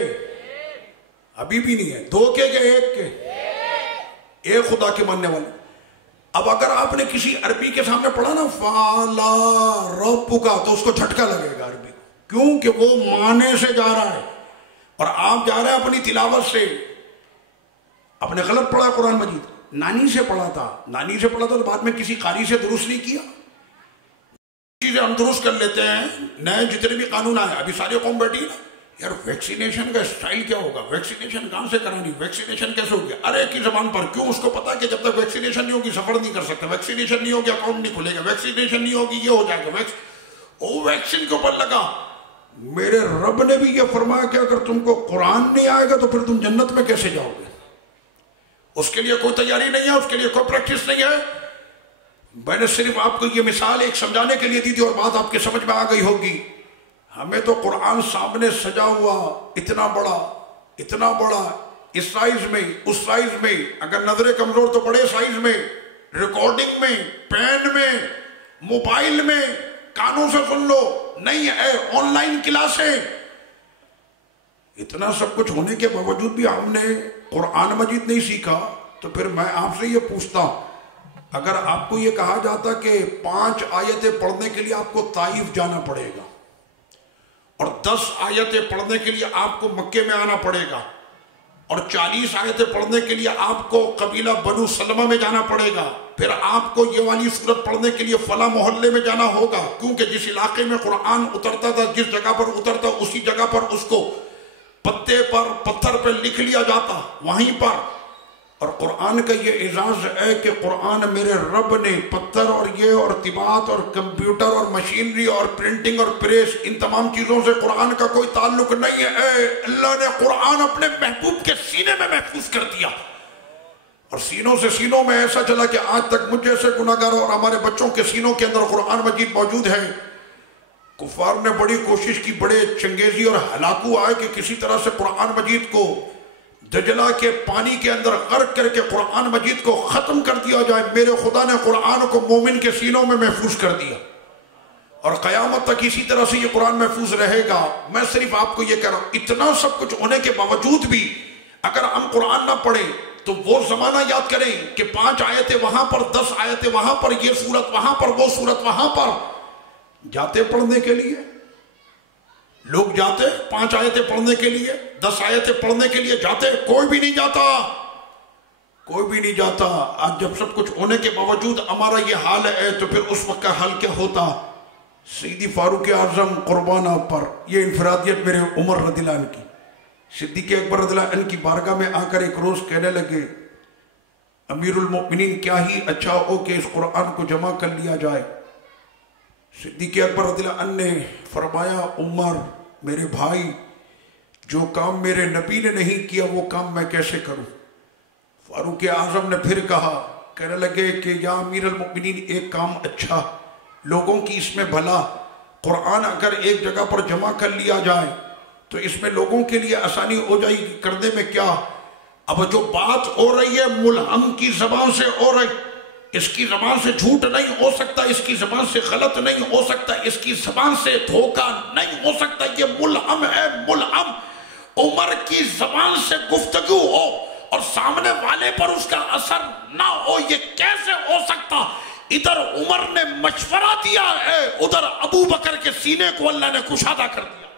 ابھی بھی نہیں ہے. 2 کے ایک کے؟ ایک خدا کے ماننے والے. اب اگر آپ نے کسی عربی کے سامنے پڑھا نا فَعَلَ رَبُّكَ تو اس کو جھٹکا لگے گا عربی، کیونکہ وہ معنی سے جا رہا ہے اور آپ جا رہے ہیں اپنی تلاوت سے. آپ نے غلط پڑھا قرآن مجید. نانی سے پڑھا تھا تو بعد میں کسی قاری سے درست نہیں کیا. چیزیں ہم درست کر لیتے ہیں. نئے جتنے بھی قانون آئے، ابھی ساری قوم بیٹھی نا یار ویکسینیشن کا اسٹائل کیا ہوگا، ویکسینیشن کہاں سے کرانی، ویکسینیشن کیسے ہوگی؟ ارے کی زبان پر کیوں؟ اس کو پتا کہ جب تک ویکسینیشن نہیں ہوگی سفر نہیں کر سکتا، ویکسینیشن نہیں ہوگی اکاؤنٹ نہیں کھلے گا، ویکسینیشن نہیں ہوگی یہ ہو جائے گا. ویکسین کے اوپر لگا. میرے رب نے بھی یہ فرمایا کہ اگر تم کو قرآن نہیں آئے گا تو پھر تم جنت میں کیسے جاؤ گے؟ اس کے لیے کوئی تیاری نہیں ہے، اس کے لیے کوئی پریکٹس نہیں ہے. میں نے صرف آپ کو یہ مثال ایک سمجھانے کے لیے دی تھی اور بات آپ کے سمجھ میں آ گئی ہوگی. ہمیں تو قرآن سامنے سجا ہوا اتنا بڑا اس سائز میں اس سائز میں، اگر نظر کمزور تو بڑے سائز میں، ریکارڈنگ میں، پین میں، موبائل میں، کانوں سے سن لو، نہیں ہے آن لائن کلاسیں. اتنا سب کچھ ہونے کے باوجود بھی ہم نے قرآن مجید نہیں سیکھا. تو پھر میں آپ سے یہ پوچھتا ہوں، اگر آپ کو یہ کہا جاتا کہ 5 آیتیں پڑھنے کے لیے آپ کو طائف جانا پڑے گا اور 10 آیتیں پڑھنے کے لیے آپ کو مکے میں آنا پڑے گا اور 40 آیتیں پڑھنے کے لیے آپ کو قبیلہ بنو سلمہ میں جانا پڑے گا، پھر آپ کو یہ والی سورت پڑھنے کے لیے فلاں محلے میں جانا ہوگا، کیونکہ جس علاقے میں قرآن اترتا تھا، جس جگہ پر اترتا اسی جگہ پر اس کو پتے پر پتھر پہ لکھ لیا جاتا وہیں پر. اور قرآن کا یہ اعزاز ہے کہ قرآن میرے رب نے پتھر اور یہ اور طباعت اور کمپیوٹر اور مشینری اور پرنٹنگ اور پریس ان تمام چیزوں سے قرآن کا کوئی تعلق نہیں ہے. اللہ نے قرآن اپنے محبوب کے سینے میں محفوظ کر دیا اور سینوں سے سینوں میں ایسا چلا کہ آج تک مجھ جیسے گناہگار اور ہمارے بچوں کے سینوں کے اندر قرآن مجید موجود ہے. کفار نے بڑی کوشش کی، بڑے چنگیزی اور ہلاکو آئے کہ کسی طرح سے قرآن مجید کو دجلہ کے پانی کے اندر غرق کر کے قرآن مجید کو ختم کر دیا جائے۔ میرے خدا نے قرآن کو مومن کے سینوں میں محفوظ کر دیا، اور قیامت تک اسی طرح سے یہ قرآن محفوظ رہے گا۔ میں صرف آپ کو یہ کہہ رہا ہوں، اتنا سب کچھ ہونے کے باوجود بھی اگر ہم قرآن نہ پڑھیں تو وہ زمانہ یاد کریں کہ 5 آیتیں وہاں پر، 10 آیتیں وہاں پر، یہ سورت وہاں پر، وہ سورت وہاں پر، جاتے پڑھنے کے لیے لوگ جاتے 5 آیتیں پڑھنے کے لیے، 10 آیتیں پڑھنے کے لیے جاتے، کوئی بھی نہیں جاتا، کوئی بھی نہیں جاتا۔ آج جب سب کچھ ہونے کے باوجود ہمارا یہ حال ہے تو پھر اس وقت کا حال کیا ہوتا؟ سیدی فاروق اعظم قربان آپ پر، یہ انفرادیت میرے عمر رضی اللہ عنہ کی، صدیق اکبر رضی اللہ عنہ کی بارگاہ میں آ کر ایک روز کہنے لگے، امیر المؤمنین کیا ہی اچھا ہو کہ اس قرآن کو جمع کر لیا جائے۔ صدیق اکبر رضی اللہ عنہ نے فرمایا، عمر میرے بھائی، جو کام میرے نبی نے نہیں کیا وہ کام میں کیسے کروں؟ فاروق اعظم نے پھر کہا، کہنے لگے کہ یا امیر المؤمنین ایک کام اچھا، لوگوں کی اس میں بھلا، قرآن اگر ایک جگہ پر جمع کر لیا جائے تو اس میں لوگوں کے لیے آسانی ہو جائے گی، کرنے میں کیا؟ اب جو بات ہو رہی ہے ملہم کی زبان سے ہو رہی، اس کی زبان سے جھوٹ نہیں ہو سکتا، اس کی زبان سے غلط نہیں ہو سکتا، اس کی زبان سے دھوکہ نہیں ہو سکتا، یہ ملہم ہے، ملہم۔ عمر کی زبان سے گفتگو ہو اور سامنے والے پر اس کا اثر نہ ہو، یہ کیسے ہو سکتا؟ ادھر عمر نے مشورہ دیا ہے، ادھر ابو بکر کے سینے کو اللہ نے کشادہ کر دیا،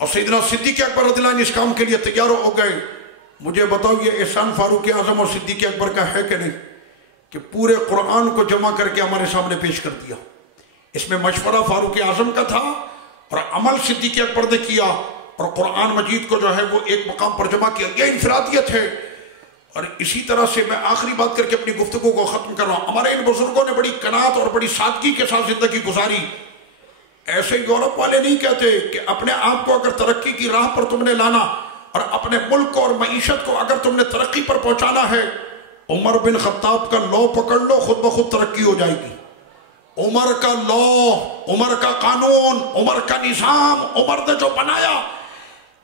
اور سیدنا صدیق اکبر رضی اللہ عنہ اس کام کے لیے تیار ہو گئے۔ مجھے بتاؤ یہ احسان فاروق اعظم اور صدیق اکبر کا ہے کہ نہیں کہ پورے قرآن کو جمع کر کے ہمارے سامنے پیش کر دیا؟ اس میں مشورہ فاروق اعظم کا تھا اور عمل صدیق اکبر نے کیا، اور قرآن مجید کو جو ہے وہ ایک مقام پر جمع کیا۔ یہ انفرادیت ہے۔ اور اسی طرح سے میں آخری بات کر کے اپنی گفتگو کو ختم کر رہا ہوں۔ ہمارے ان بزرگوں نے بڑی قناعت اور بڑی سادگی کے ساتھ زندگی گزاری۔ ایسے یورپ والے نہیں کہتے کہ اپنے آپ کو اگر ترقی کی راہ پر تم نے لانا اور اپنے ملک اور معیشت کو اگر تم نے ترقی پر پہنچانا ہے، عمر بن خطاب کا لو پکڑ لو، خود بخود ترقی ہو جائے گی۔ عمر کا لو، عمر کا قانون، عمر کا نظام، عمر نے جو بنایا،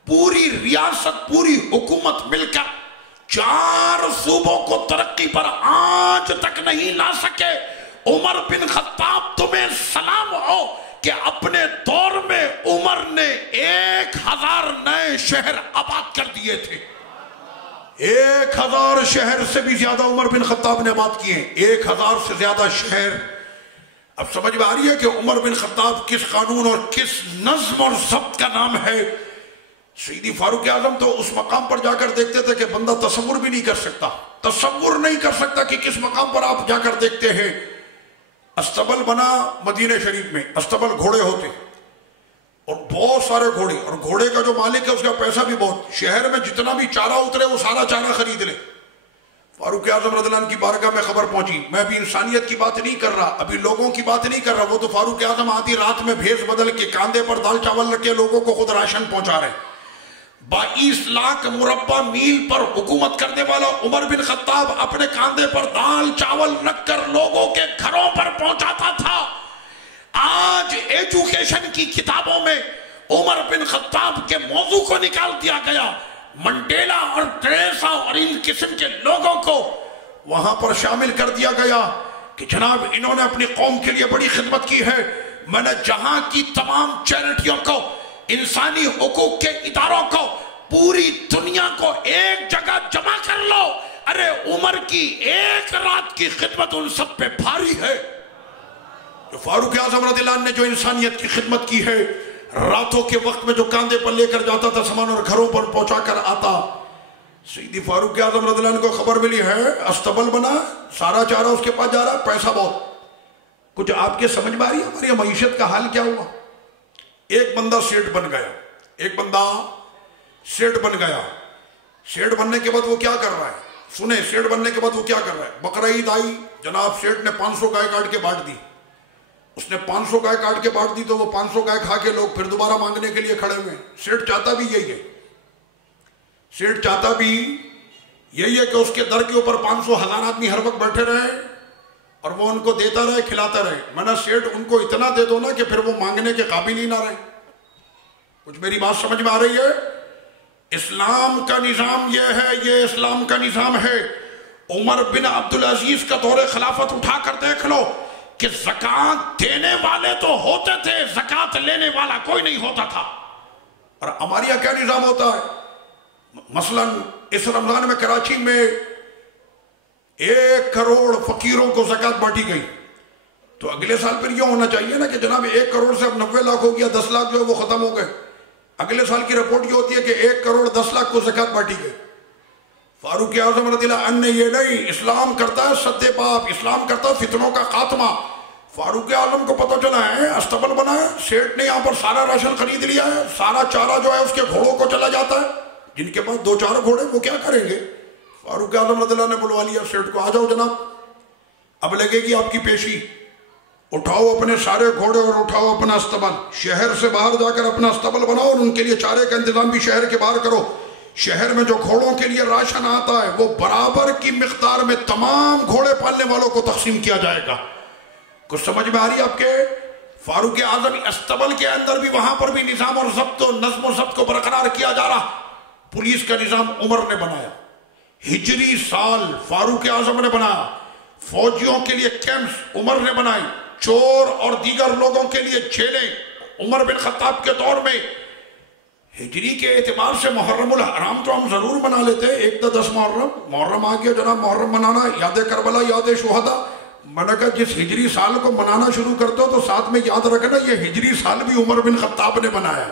پوری ریاست، پوری حکومت مل کر 4 صوبوں کو ترقی پر آج تک نہیں لا سکے۔ عمر بن خطاب تمہیں سلام ہو کہ اپنے دور میں عمر نے 1000 نئے شہر آباد کر دیے تھے۔ 1000 شہر سے بھی زیادہ عمر بن خطاب نے آباد کیے، 1000 سے زیادہ شہر۔ اب سمجھ میں آ رہی ہے کہ عمر بن خطاب کس قانون اور کس نظم اور ضبط کا نام ہے۔ سیدی فاروق اعظم تو اس مقام پر جا کر دیکھتے تھے کہ بندہ تصور بھی نہیں کر سکتا، تصور نہیں کر سکتا کہ کس مقام پر آپ جا کر دیکھتے ہیں۔ استبل بنا مدینہ شریف میں، استبل گھوڑے ہوتے اور بہت سارے گھوڑے، اور گھوڑے کا جو مالک ہے اس کا پیسہ بھی بہت، شہر میں جتنا بھی چارہ اترے وہ سارا چارہ خرید لے۔ فاروق اعظم رضی اللہ عنہ کی بارگاہ میں خبر پہنچی، میں ابھی انسانیت کی بات نہیں کر رہا، ابھی لوگوں کی بات نہیں کر رہا، وہ تو فاروق اعظم آدھی رات میں بھیس بدل کے کاندھے پر دال چاول رکھ کے لوگوں کو خود راشن پہنچا رہے۔ 22 لاکھ مربع میل پر حکومت کرنے والا عمر بن خطاب اپنے کاندھے پر دال چاول رکھ کر لوگوں کے گھروں پر پہنچاتا تھا۔ آج ایجوکیشن کی کتابوں میں عمر بن خطاب کے موضوع کو نکال دیا گیا، منڈیلا اور ٹریسا اور ان قسم کے لوگوں کو وہاں پر شامل کر دیا گیا کہ جناب انہوں نے اپنی قوم کے لیے بڑی خدمت کی ہے۔ میں نے جہاں کی تمام چیریٹیوں کو، انسانی حقوق کے اداروں کو، پوری دنیا کو ایک جگہ جمع کر لو، ارے عمر کی 1 رات کی خدمت ان سب پہ بھاری ہے۔ جو فاروق اعظم رضی اللہ عنہ نے جو انسانیت کی خدمت کی ہے، راتوں کے وقت میں جو کاندھے پر لے کر جاتا تھا سامان اور گھروں پر پہنچا کر آتا۔ سیدی فاروق اعظم رضی اللہ عنہ کو خبر ملی ہے استبل بنا، سارا چارہ اس کے پاس جا رہا، پیسہ بہت کچھ۔ آپ کے سمجھ میں آ رہی ہے ہماری معیشت کا حال کیا ہوا؟ ایک بندہ سیٹ بن گیا، ایک بندہ سیٹ بن گیا، سیٹ بننے کے بعد وہ کیا کر رہا ہے؟ سنیں، سیٹ بننے کے بعد وہ کیا کر رہا ہے؟ بقرہ عید آئی، جناب سیٹ نے 500 گائے کاٹ کے بانٹ دی۔ اس نے 500 گائے کاٹ کے بانٹ دی تو وہ 500 گائے کھا کے لوگ پھر دوبارہ مانگنے کے لیے کھڑے ہوئے۔ سیٹ چاہتا بھی یہی ہے، سیٹ چاہتا بھی یہی ہے کہ اس کے در کے اوپر 500 ہزار آدمی ہر وقت بیٹھے رہے اور وہ ان کو دیتا رہے کھلاتا رہے. میں نے سیٹ ان کو اتنا دے دو نا کہ پھر وہ مانگنے کے قابل ہی نہ رہے. کچھ میری بات سمجھ میں آ رہی ہے؟ اسلام کا نظام یہ ہے، یہ اسلام کا نظام ہے. عمر بن عبدالعزیز کا دور خلافت اٹھا کر دیکھ لو کہ زکوٰۃ دینے والے تو ہوتے تھے، زکوٰۃ لینے والا کوئی نہیں ہوتا تھا. اور ہمارے یہاں کیا نظام ہوتا ہے؟ مثلا اس رمضان میں کراچی میں 1 کروڑ فقیروں کو زکوٰۃ بانٹی گئی. تو اگلے سال پھر یہ ہونا چاہیے نا کہ جناب 1 کروڑ سے اب 90 لاکھ ہو گیا، 10 لاکھ جو ہے وہ ختم ہو گئے. اگلے سال کی رپورٹ یہ ہوتی ہے کہ 1 کروڑ 10 لاکھ کو زکوٰۃ بانٹی گئی. فاروق اعظم رضی اللہ عنہ نے یہ نہیں، اسلام کرتا ہے سد باب، اسلام کرتا ہے فتنوں کا خاتمہ. فاروق اعظم کو پتہ چلا ہے استبل بنا ہے، سیٹ نے یہاں پر سارا راشن خرید لیا ہے، سارا چارہ جو ہے اس کے گھوڑوں کو چلا جاتا ہے. جن کے پاس 2-4 گھوڑے وہ کیا کریں گے؟ فاروق اعظم رضی اللہ نے بلوا لیا سیٹ کو، آ جاؤ جناب، اب لگے گی آپ کی پیشی. اٹھاؤ اپنے سارے گھوڑے اور اٹھاؤ اپنا استبل. شہر سے باہر جا کر اپنا استبل بناؤ اور ان کے لیے چارے کا انتظام بھی شہر کے باہر کرو. شہر میں جو گھوڑوں کے لیے راشن آتا ہے وہ برابر کی مقدار میں تمام گھوڑے پالنے والوں کو تقسیم کیا جائے گا. کچھ سمجھ میں آ رہی ہے آپ کے؟ فاروق اعظم استبل کے اندر بھی وہاں پر بھی نظام اور ضبط و نظم و ضبط کو برقرار کیا جا رہا. پولیس کا نظام عمر نے بنایا، ہجری سال فاروق اعظم نے بنایا. فوجیوں کے لیے کیمپس عمر نے بنائی، چور اور دیگر لوگوں کے لیے جیلیں عمر بن خطاب کے دور میں. ہجری کے اعتبار سے محرم الحرام تو ہم ضرور منا لیتے، 1-10 محرم آ گیا جناب، محرم منانا، یاد کربلا، یاد شہداء. میں نے کہا جس ہجری سال کو منانا شروع کرتے ہو تو ساتھ میں یاد رکھنا یہ ہجری سال بھی عمر بن خطاب نے بنایا.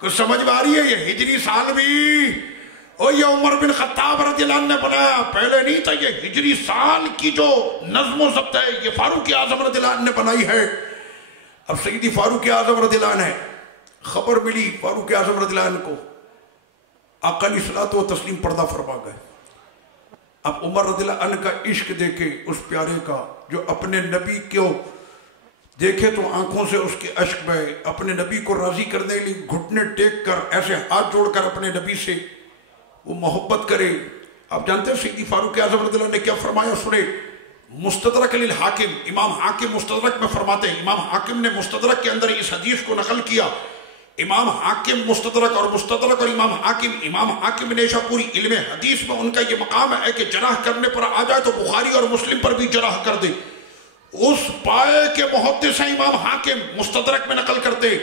کچھ سمجھ میں آ رہی ہے؟ یہ ہجری سال بھی یہ عمر بن خطاب رضی اللہ عنہ نے بنایا، پہلے نہیں تھا. یہ ہجری سال کی جو نظم و ضبط ہے یہ فاروق اعظم رضی اللہ عنہ نے بنائی ہے. اب سیدی فاروق اعظم رضی اللہ عنہ خبر ملی فاروق اعظم رضی اللہ عنہ کو، آقا علیہ الصلوۃ والتسلیم پردہ فرما گئے. اب عمر رضی اللہ عنہ کا عشق دیکھے اس پیارے کا جو اپنے نبی کو دیکھے تو آنکھوں سے اس کے اشک بہے. اپنے نبی کو راضی کرنے کے لیے گھٹنے ٹیک کر ایسے ہاتھ جوڑ کر اپنے نبی سے وہ محبت کرے. آپ جانتے ہیں سیدی فاروق اعظم رضی اللہ عنہ نے کیا فرمایا؟ سنے. مستدرک للحاکم، امام حاکم مستدرک میں فرماتے ہیں، امام حاکم نے مستدرک کے اندر اس حدیث کو نقل کیا. امام حاکم مستدرک اور امام حاکم نے پوری علم حدیث میں ان کا یہ مقام ہے کہ جرح کرنے پر آ جائے تو بخاری اور مسلم پر بھی جرح کر دے. اس پائے کے محدث ہیں امام حاکم، مستدرک میں نقل کرتے.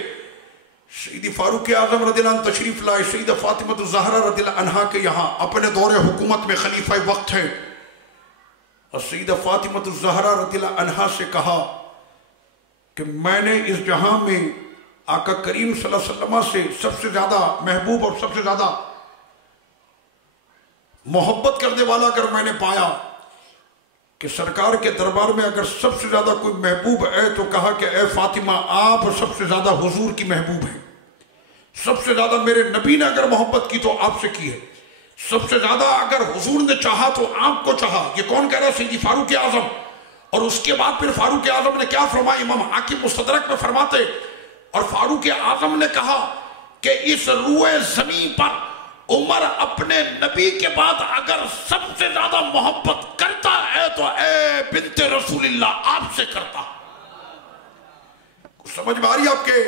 سیدی فاروق اعظم رضی اللہ عنہ تشریف لائے سیدہ فاطمہ الزہرا رضی اللہ عنہا کے یہاں، اپنے دور حکومت میں خلیفہ وقت ہے. اور سیدہ فاطمہ الزہرا رضی اللہ عنہا سے کہا کہ میں نے اس جہاں میں آقا کریم صلی اللہ علیہ وسلم سے سب سے زیادہ محبوب اور سب سے زیادہ محبت کرنے والا اگر میں نے پایا کہ سرکار کے دربار میں اگر سب سے زیادہ کوئی محبوب ہے تو کہا کہ اے فاطمہ آپ سب سے زیادہ حضور کی محبوب ہیں. سب سے زیادہ میرے نبی نے اگر محبت کی تو آپ سے کی ہے، سب سے زیادہ اگر حضور نے چاہا تو آپ کو چاہا. یہ کون کہہ رہا ہے؟ سیدی فاروق اعظم. اور اس کے بعد پھر فاروق اعظم نے کیا فرمایا؟ امام حاکم مستدرک میں فرماتے اور فاروق اعظم نے کہا کہ اس روئے زمین پر عمر اپنے نبی کے بعد اگر سب سے زیادہ محبت کرتا ہے تو اے بنت رسول اللہ آپ سے کرتا. سمجھ میں آ رہی ہے آپ کے؟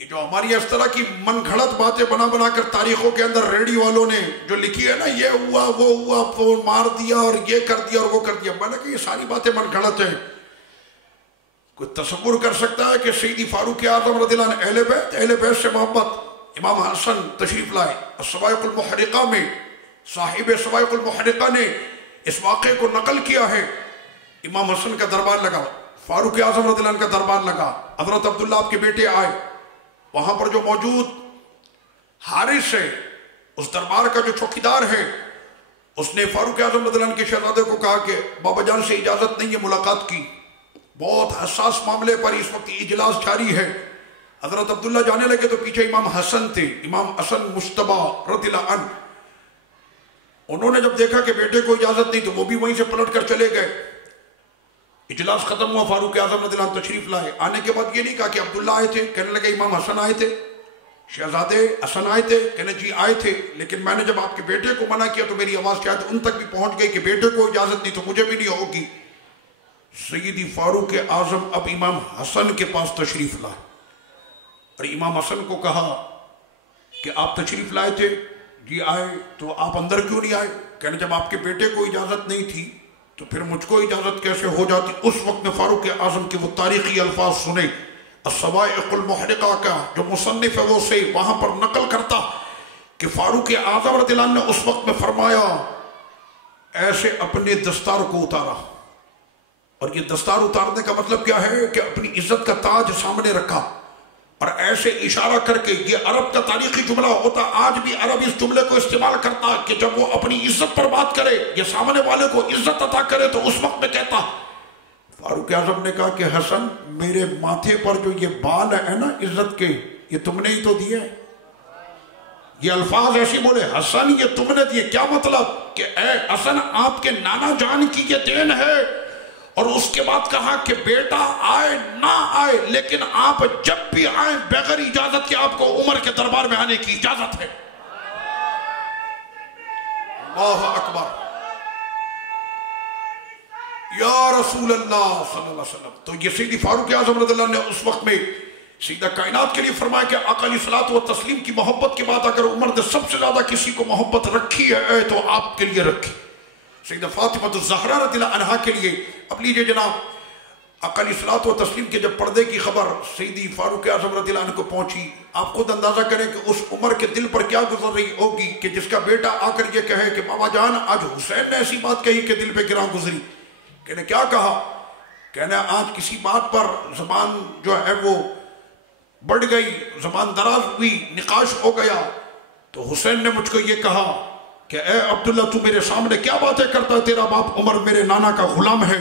یہ جو ہماری اس طرح کی من گھڑت باتیں بنا بنا کر تاریخوں کے اندر ریڈی والوں نے جو لکھی ہے نا، یہ ہوا وہ ہوا، وہ مار دیا اور یہ کر دیا اور وہ کر دیا، میں نے کہا یہ ساری باتیں من گھڑت ہیں. کوئی تصور کر سکتا ہے کہ سیدی فاروق اعظم رضی اللہ عنہ اہل بیت سے محبت؟ امام حسن تشریف لائے الصواعق المحرقہ میں، صاحب صواعق المحرقہ نے اس واقعے کو نقل کیا ہے. امام حسن کا دربار لگا، فاروق اعظم رضی اللہ عنہ کا دربار لگا. حضرت عبداللہ آپ کے بیٹے آئے، وہاں پر جو موجود حارث ہے اس دربار کا جو چوکیدار ہے، اس نے فاروق اعظم رضی اللہ عنہ کے شہزادے کو کہا کہ بابا جان سے اجازت نہیں ہے ملاقات کی، بہت حساس معاملے پر اس وقت اجلاس جاری ہے. حضرت عبداللہ جانے لگے تو پیچھے امام حسن تھے، امام حسن مجتبی رضی اللہ عنہ. انہوں نے جب دیکھا کہ بیٹے کو اجازت نہیں تو وہ بھی وہیں سے پلٹ کر چلے گئے. اجلاس ختم ہوا، فاروق اعظم رضی اللہ عنہ تشریف لائے. آنے کے بعد یہ نہیں کہا کہ عبداللہ آئے تھے، کہنے لگے امام حسن آئے تھے، شہزادے حسن آئے تھے، کہنے جی آئے تھے، لیکن میں نے جب آپ کے بیٹے کو منع کیا تو میری آواز شاید ان تک بھی پہنچ گئی کہ بیٹے کو اجازت نہیں تو مجھے بھی نہیں ہوگی. سیدی فاروق اعظم اب امام حسن کے پاس تشریف لائے اور امام حسن کو کہا کہ آپ تشریف لائے تھے؟ جی آئے. تو آپ اندر کیوں نہیں آئے؟ کہنے جب آپ کے بیٹے کو اجازت نہیں تھی تو پھر مجھ کو اجازت کیسے ہو جاتی؟ اس وقت میں فاروق اعظم کے وہ تاریخی الفاظ سنے. الصواعق المحرقہ کا جو مصنف ہے وہ سے وہاں پر نقل کرتا کہ فاروق اعظم رضی اللہ عنہ نے اس وقت میں فرمایا ایسے اپنے دستار کو اتارا. اور یہ دستار اتارنے کا مطلب کیا ہے کہ اپنی عزت کا تاج سامنے رکھا اور ایسے اشارہ کر کے. یہ عرب کا تاریخی جملہ ہوتا. آج بھی عرب اس جملے کو استعمال کرتا کہ جب وہ اپنی عزت پر بات کرے یا سامنے والے کو عزت عطا کرے تو اس وقت میں کہتا. فاروق اعظم نے کہا کہ حسن میرے ماتھے پر جو یہ بال ہے نا عزت کے یہ تم نے ہی تو دیے. یہ الفاظ ایسی بولے حسن یہ تم نے دیے. کیا مطلب کہ اے حسن آپ کے نانا جان کی یہ دین ہے. اور اس کے بعد کہا کہ بیٹا آئے نہ آئے لیکن آپ جب بھی آئیں بغیر اجازت کے آپ کو عمر کے دربار میں آنے کی اجازت ہے. اللہ اکبر یا رسول اللہ صلی اللہ علیہ وسلم. تو یہ سیدی فاروق اعظم رضی اللہ عنہ نے اس وقت میں سیدھا کائنات کے لیے فرمایا کہ آقا علیہ الصلوۃ والتسلیم کی محبت کے بعد اگر عمر نے سب سے زیادہ کسی کو محبت رکھی ہے تو آپ کے لیے رکھی. سیدہ فاطمہ الزہرا رضی اللہ عنہا کے لیے. اب لیجئے جناب آقا علیہ الصلوۃ والتسلیم کے جب پردے کی خبر سیدی فاروق اعظم رضی اللہ عنہ کو پہنچی آپ خود اندازہ کریں کہ اس عمر کے دل پر کیا گزر رہی ہوگی کہ جس کا بیٹا آ کر یہ کہے کہ بابا جان آج حسین نے ایسی بات کہی کہ دل پہ گراں گزری. کہنے کیا کہا؟ کہنا آج کسی بات پر زبان جو ہے وہ بڑھ گئی, زبان دراز ہوئی, نقاش ہو گیا. تو حسین نے مجھ کو یہ کہا کہ اے عبداللہ تو میرے سامنے کیا باتیں کرتا ہے, تیرا باپ عمر میرے نانا کا غلام ہے.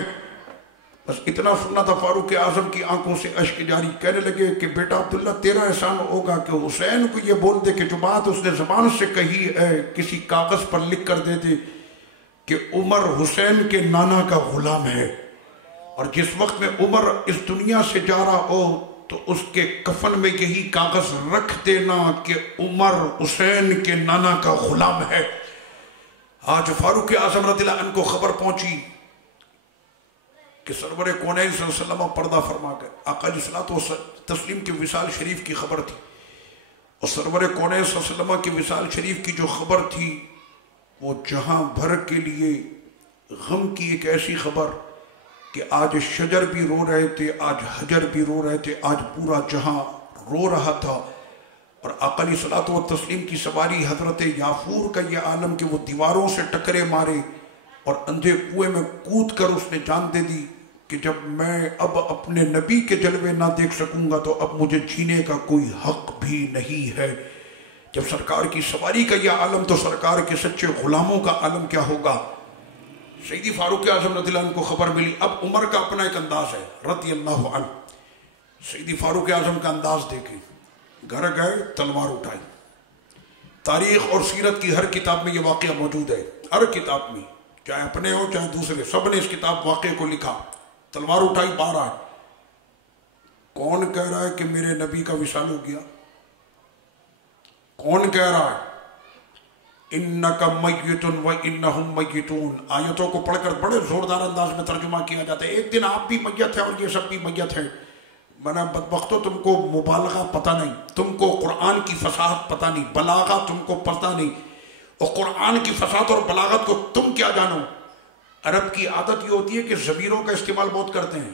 بس اتنا سننا تھا فاروق اعظم کی آنکھوں سے اشک جاری. کہنے لگے کہ بیٹا عبداللہ تیرا احسان ہوگا کہ حسین کو یہ بول دے کہ جو بات اس نے زبان سے کہی ہے کسی کاغذ پر لکھ کر دے دے کہ عمر حسین کے نانا کا غلام ہے. اور جس وقت میں عمر اس دنیا سے جا رہا ہو تو اس کے کفن میں یہی کاغذ رکھ دینا کہ عمر حسین کے نانا کا غلام ہے. آج فاروق اعظم رضی اللہ عنہ کو خبر پہنچی کہ سرور کونین صلی اللہ علیہ وسلم پردہ فرما گئے. آقا علیہ الصلوۃ والتسلیم کی وصال شریف کی خبر تھی اور سرور کونین صلی اللہ علیہ وسلم کی وصال شریف کی جو خبر تھی وہ جہاں بھر کے لیے غم کی ایک ایسی خبر کہ آج شجر بھی رو رہے تھے, آج حجر بھی رو رہے تھے, آج پورا جہاں رو رہا تھا. اور آقا علیہ الصلوۃ والتسلیم کی سواری حضرت یافور کا یہ عالم کہ وہ دیواروں سے ٹکرے مارے اور اندھے کنویں میں کود کر اس نے جان دے دی کہ جب میں اب اپنے نبی کے جلوے نہ دیکھ سکوں گا تو اب مجھے جینے کا کوئی حق بھی نہیں ہے. جب سرکار کی سواری کا یہ عالم تو سرکار کے سچے غلاموں کا عالم کیا ہوگا. سیدی فاروق اعظم رضی اللہ عنہ کو خبر ملی. اب عمر کا اپنا ایک انداز ہے رضی اللہ عنہ. سیدی فاروق اعظم کا انداز دیکھیں. گھر گئے تلوار اٹھائی. تاریخ اور سیرت کی ہر کتاب میں یہ واقعہ موجود ہے, ہر کتاب میں, چاہے اپنے ہو چاہے دوسرے, سب نے اس کتاب واقعے کو لکھا. تلوار اٹھائی باہر آئے. کون کہہ رہا ہے کہ میرے نبی کا وصال ہو گیا؟ کون کہہ رہا ہے؟ انکا میت و انہم میتون. آیتوں کو پڑھ کر بڑے زوردار انداز میں ترجمہ کیا جاتا ہے. ایک دن آپ بھی میت ہیں اور یہ سب بھی میت ہیں. منا بدبختو تم کو مبالغہ پتہ نہیں, تم کو قرآن کی فصاحت پتہ نہیں, بلاغہ تم کو پتہ نہیں. اور قرآن کی فصاحت اور بلاغت کو تم کیا جانو. عرب کی عادت یہ ہوتی ہے کہ ضمیروں کا استعمال بہت کرتے ہیں.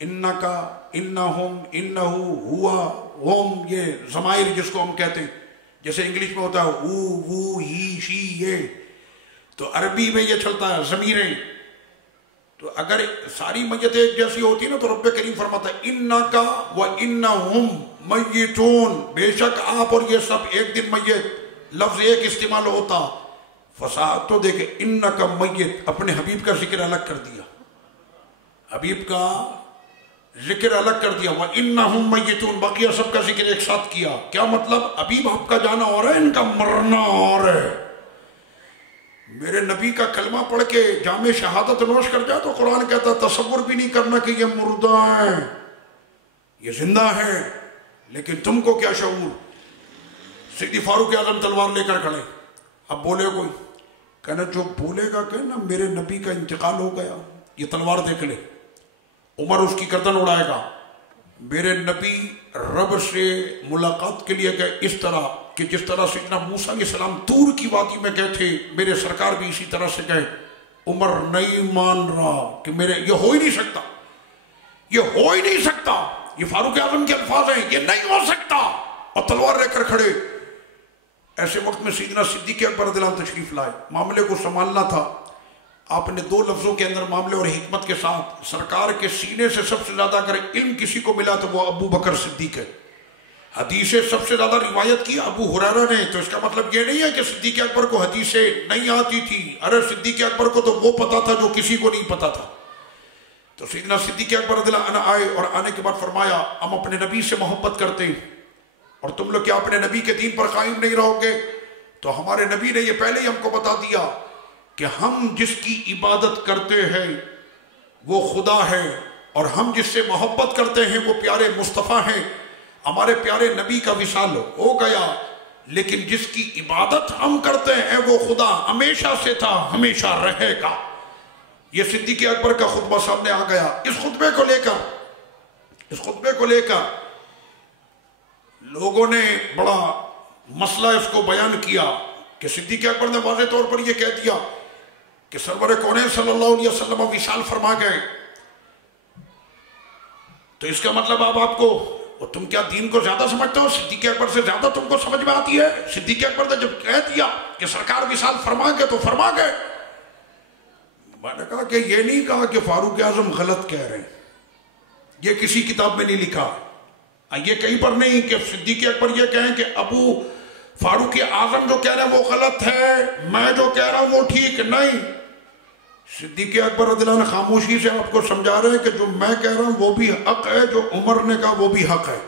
انکا, انہم, انہو, ہوا, ہم, یہ ضمائر جس کو ہم کہتے ہیں. جیسے انگلش میں ہوتا ہے او, وہ, ہی, شی, یہ. تو عربی میں یہ چلتا ہے ضمیریں. تو اگر ساری میتیں ایک جیسی ہوتی نا تو رب کریم فرماتا ہے انکا و انہم میتون. بے شک آپ اور یہ سب ایک دن میت. لفظ ایک استعمال ہوتا. فصاحت تو دیکھیں انکا میت, اپنے حبیب کا ذکر الگ کر دیا, حبیب کا ذکر الگ کر دیا. وَإِنَّهُمْ مَيِّتُونَ, بقیہ سب کا ذکر ایک ساتھ کیا. کیا مطلب؟ حبیب آپ کا جانا اور ہے, ان کا مرنا اور ہے. میرے نبی کا کلمہ پڑھ کے جام شہادت نوش کر جائے تو قرآن کہتا تصور بھی نہیں کرنا کہ یہ مردہ ہیں, یہ زندہ ہیں. لیکن تم کو کیا شعور. سیدی فاروق اعظم تلوار لے کر کھڑے. اب بولے کوئی, کہنا جو بولے گا کہ نا میرے نبی کا انتقال ہو گیا, یہ تلوار دیکھ لے. عمر اس کی گردن اڑائے گا. میرے نبی رب سے ملاقات کے لیے گئے اس طرح کہ جس طرح سیدنا موسیٰ علیہ السلام طور کی وادی میں گئے تھے, میرے سرکار بھی اسی طرح سے گئے. عمر نہیں مان رہا کہ یہ ہو ہی نہیں سکتا, یہ ہو ہی نہیں سکتا, یہ فاروق اعظم کے الفاظ ہیں, یہ نہیں ہو سکتا, اور تلوار لے کر کھڑے. ایسے وقت میں سیدنا صدیق اکبر رضی اللہ عنہ تشریف لائے. معاملے کو سنبھالنا تھا. آپ نے 2 لفظوں کے اندر معاملے اور حکمت کے ساتھ, سرکار کے سینے سے سب سے زیادہ اگر علم کسی کو ملا تو وہ ابو بکر صدیق ہے. حدیثیں سب سے زیادہ روایت کی ابو ہریرہ نے, تو اس کا مطلب یہ نہیں ہے کہ صدیق اکبر کو حدیثیں نہیں آتی تھی. ارے صدیق اکبر کو تو وہ پتا تھا جو کسی کو نہیں پتا تھا. تو سیدنا صدیق اکبر رضی اللہ عنہ آئے اور آنے کے بعد فرمایا ہم اپنے نبی سے محبت کرتے ہیں, اور تم لوگ کیا اپنے نبی کے دین پر قائم نہیں رہو گے؟ تو ہمارے نبی نے یہ پہلے ہی ہم کو بتا دیا کہ ہم جس کی عبادت کرتے ہیں وہ خدا ہے, اور ہم جس سے محبت کرتے ہیں وہ پیارے مصطفیٰ ہیں. ہمارے پیارے نبی کا وصال ہو گیا, لیکن جس کی عبادت ہم کرتے ہیں وہ خدا ہمیشہ سے تھا, ہمیشہ رہے گا. یہ صدیق اکبر کا خطبہ سامنے آ گیا. اس خطبے کو لے کر لوگوں نے بڑا مسئلہ اس کو بیان کیا کہ صدیق اکبر نے واضح طور پر یہ کہہ دیا کہ سرور کونین صلی اللہ علیہ وسلم وصال فرما گئے, تو اس کا مطلب اب آپ کو, تم کیا دین کو زیادہ سمجھتے ہو؟ صدیق اکبر سے زیادہ تم کو سمجھ میں آتی ہے. صدیق اکبر نے جب کہہ دیا کہ سرکار وصال فرما گئے تو فرما گئے. میں نے کہا کہ یہ نہیں کہا کہ فاروق اعظم غلط کہہ رہے ہیں, یہ کسی کتاب میں نہیں لکھا, یہ کہیں پر نہیں کہ صدیق اکبر یہ کہیں کہ ابو فاروق اعظم جو کہہ رہے ہیں وہ غلط ہے, میں جو کہہ رہا ہوں وہ ٹھیک نہیں. صدیق اکبر رضی اللہ عنہ خاموشی سے آپ کو سمجھا رہے ہیں کہ جو میں کہہ رہا ہوں وہ بھی حق ہے, جو عمر نے کہا وہ بھی حق ہے.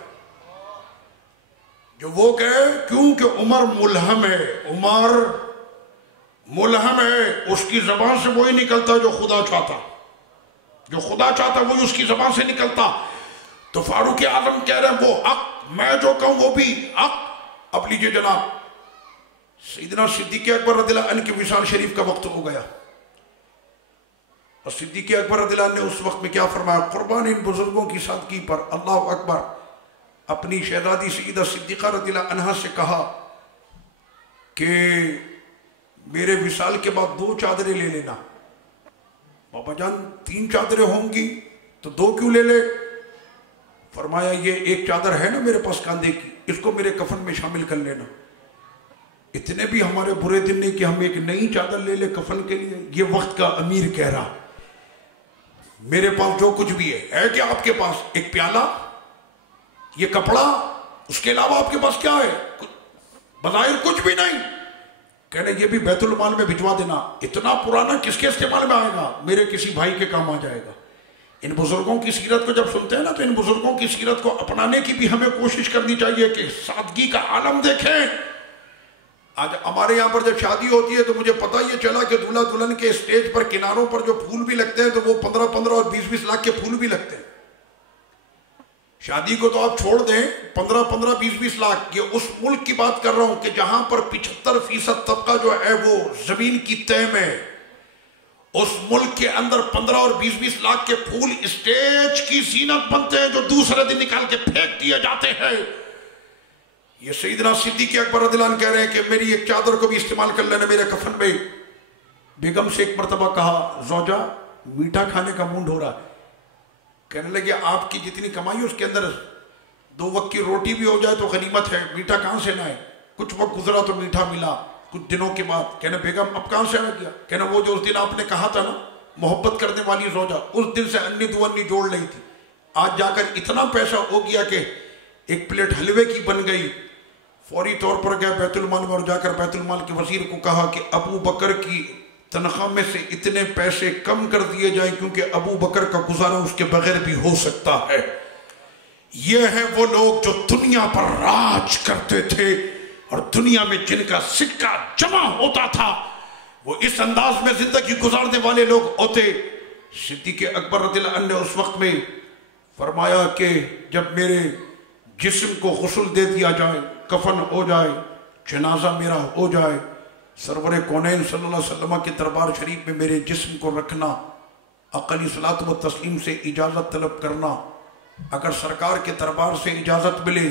جو وہ کہے, کیونکہ عمر ملہم ہے, اس کی زبان سے وہی نکلتا جو خدا چاہتا, جو خدا چاہتا وہی اس کی زبان سے نکلتا. تو فاروق اعظم کہہ رہے ہیں وہ حق, میں جو کہوں وہ بھی حق. اب لیجئے جناب, سیدنا صدیق اکبر رضی اللہ عنہ کے وصال شریف کا وقت ہو گیا, اور صدیق اکبر رضی اللہ عنہ نے اس وقت میں کیا فرمایا؟ قربان ان بزرگوں کی سادگی پر اللہ اکبر, اپنی شہزادی سیدہ صدیقہ رضی اللہ عنہ سے کہا کہ میرے وصال کے بعد 2 چادریں لے لینا. بابا جان 3 چادریں ہوں گی تو 2 کیوں لے لے؟ فرمایا یہ ایک چادر ہے نا میرے پاس کاندھے کی, اس کو میرے کفن میں شامل کر لینا. اتنے بھی ہمارے برے دن نہیں کہ ہم ایک نئی چادر لے لے کفن کے لیے. یہ وقت کا امیر کہہ رہا میرے پاس جو کچھ بھی ہے کیا آپ کے پاس؟ ایک پیالہ, یہ کپڑا, اس کے علاوہ آپ کے پاس کیا ہے؟ بظاہر کچھ بھی نہیں. کہنے یہ بھی بیت المال میں بھجوا دینا. اتنا پرانا کس کے استعمال میں آئے گا؟ میرے کسی بھائی کے کام آ جائے گا. ان بزرگوں کی سیرت کو جب سنتے ہیں نا تو ان بزرگوں کی سیرت کو اپنانے کی بھی ہمیں کوشش کرنی چاہیے کہ سادگی کا عالم دیکھیں. آج ہمارے یہاں پر جب شادی ہوتی ہے تو مجھے پتہ یہ چلا کہ دولہا دلہن کے اسٹیج پر کناروں پر جو پھول بھی لگتے ہیں تو وہ 15 اور 20 لاکھ کے پھول بھی لگتے ہیں. شادی کو تو آپ چھوڑ دیں, 15 20 لاکھ. یہ اس ملک کی بات کر رہا ہوں کہ جہاں پر 75% طبقہ جو ہے وہ زمین کی تہ میں, اس ملک کے اندر 15 اور 20 لاکھ کے پھول اسٹیج کی زینت بنتے ہیں جو دوسرے دن نکال کے پھینک دیے جاتے ہیں. یہ سیدنا صدیق اکبر رضی اللہ عنہ کہہ رہے ہیں کہ میری ایک چادر کو بھی استعمال کر لینا میرے کفن میں. بیگم سے ایک مرتبہ کہا زوجہ میٹھا کھانے کا موڈ ہو رہا ہے. کہنے لگے آپ کی جتنی کمائی اس کے اندر 2 وقت کی روٹی بھی ہو جائے تو غنیمت ہے, میٹھا کہاں سے نہ ہے؟ کچھ وقت گزرا تو میٹھا ملا کچھ دنوں کے بعد. کہنے بیگم اب کہاں سے آ گیا؟ کہنے وہ جو اس دن آپ نے کہا تھا نا محبت کرنے والی زوجہ, اس دن سے انی دونی جوڑ رہی تھی. آج جا کر اتنا پیسہ ہو گیا کہ ایک پلیٹ حلوے کی بن گئی. فوری طور پر گیا بیت المال میں اور جا کر بیت المال کے وزیر کو کہا کہ ابو بکر کی تنخواہ میں سے اتنے پیسے کم کر دیے جائیں کیونکہ ابو بکر کا گزارا اس کے بغیر بھی ہو سکتا ہے. یہ ہیں وہ لوگ جو دنیا پر راج کرتے تھے اور دنیا میں جن کا سکہ جمع ہوتا تھا وہ اس انداز میں زندگی گزارنے والے لوگ ہوتے. صدیق اکبر رضی اللہ عنہ نے اس وقت میں فرمایا کہ جب میرے جسم کو غسل دے دیا جائے, کفن ہو جائے, جنازہ میرا ہو جائے, سرور کونین صلی اللہ علیہ وسلم کے دربار شریف میں میرے جسم کو رکھنا, آقا علیہ الصلوۃ والتسلیم سے اجازت طلب کرنا، اگر سرکار کے دربار سے اجازت ملے،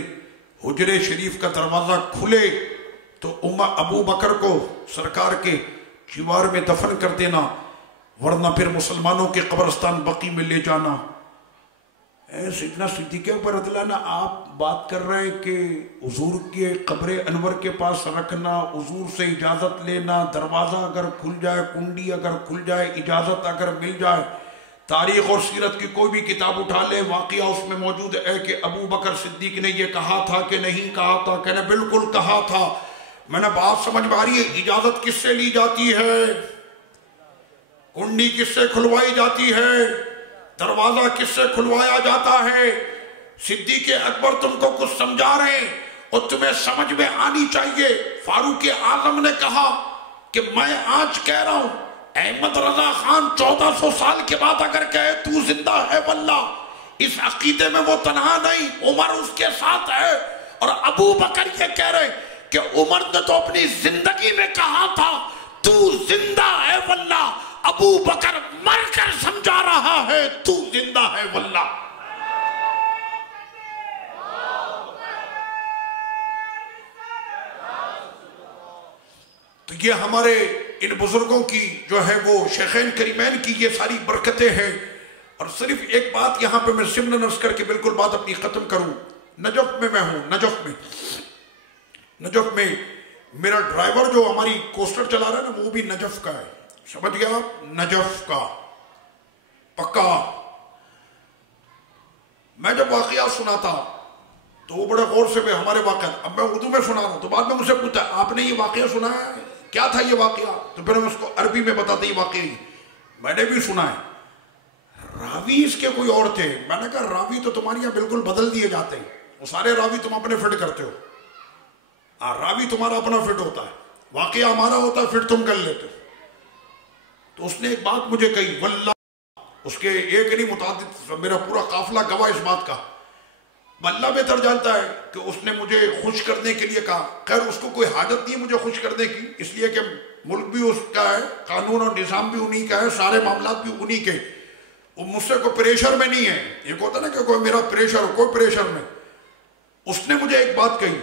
حجرے شریف کا دروازہ کھلے تو ابو بکر کو سرکار کے جوار میں دفن کر دینا، ورنہ پھر مسلمانوں کے قبرستان بقی میں لے جانا۔ سیدنا صدیق اکبر رضی اللہ عنہ آپ بات کر رہے ہیں کہ حضور کے قبر انور کے پاس رکھنا، حضور سے اجازت لینا، دروازہ اگر کھل جائے، کنڈی اگر کھل جائے، اجازت اگر مل جائے، تاریخ اور سیرت کی کوئی بھی کتاب اٹھا لے، واقعہ اس میں موجود ہے کہ ابو بکر صدیق نے یہ کہا تھا کہ نہیں کہا تھا، کہنا بالکل کہا تھا۔ میں نے بات سمجھ میں آ رہی ہے؟ اجازت کس سے لی جاتی ہے؟ کنڈی کس سے کھلوائی جاتی ہے؟ دروازہ کس سے کھلوایا جاتا ہے؟ صدیق اکبر تم کو کچھ سمجھا رہے ہیں اور تمہیں سمجھ میں آنی چاہیے۔ فاروق اعظم نے کہا کہ میں آج کہہ رہا ہوں، احمد رضا خان 1400 سال کے بعد اگر کہے تو زندہ ہے واللہ، اس عقیدے میں وہ تنہا نہیں، عمر اس کے ساتھ ہے۔ اور ابو بکر یہ کہہ رہے کہ عمر نے تو اپنی زندگی میں کہا تھا تو زندہ ہے واللہ، ابو بکر مر کر سمجھا رہا ہے تو زندہ ہے واللہ۔ تو یہ ہمارے ان بزرگوں کی جو ہے وہ شیخین کریمین کی یہ ساری برکتیں ہیں۔ اور صرف ایک بات یہاں پہ میں ضمن عرض کر کے بالکل بات اپنی ختم کروں۔ نجف میں ہوں، نجف میں میرا ڈرائیور جو ہماری کوسٹر چلا رہا ہے نا، وہ بھی نجف کا ہے، سمجھ گیا آپ؟ نجف کا پکا۔ میں جب واقعہ سنا تھا تو وہ بڑے غور سے ہمارے واقعات، اب میں اردو میں سنا رہا ہوں تو بعد میں مجھ سے پوچھتا ہے آپ نے یہ واقعہ سنا ہے؟ کیا تھا یہ واقعہ؟ تو پھر ہم اس کو عربی میں بتاتے یہ واقعہ میں نے بھی سنا ہے۔ راوی اس کے کوئی اور تھے۔ میں نے کہا راوی تو تمہاری یہاں بالکل بدل دیے جاتے ہیں، وہ سارے راوی تم اپنے فٹ کرتے ہو، راوی تمہارا اپنا فٹ ہوتا ہے، واقعہ ہمارا ہوتا ہے فٹ تم کر لیتے ہو۔ تو اس نے ایک بات مجھے کہی، واللہ اس کے ایک نہیں متعدد، میرا پورا قافلہ گواہ اس بات کا، واللہ بہتر جانتا ہے کہ اس نے مجھے خوش کرنے کے لیے کہا۔ خیر اس کو کوئی حاجت نہیں مجھے خوش کرنے کی، اس لیے کہ ملک بھی اس کا ہے، قانون اور نظام بھی انہی کا ہے، سارے معاملات بھی انہی کے، وہ مجھ سے کوئی پریشر میں نہیں ہے۔ ایک ہوتا نا کہ کوئی میرا پریشر ہو، کوئی پریشر میں۔ اس نے مجھے ایک بات کہی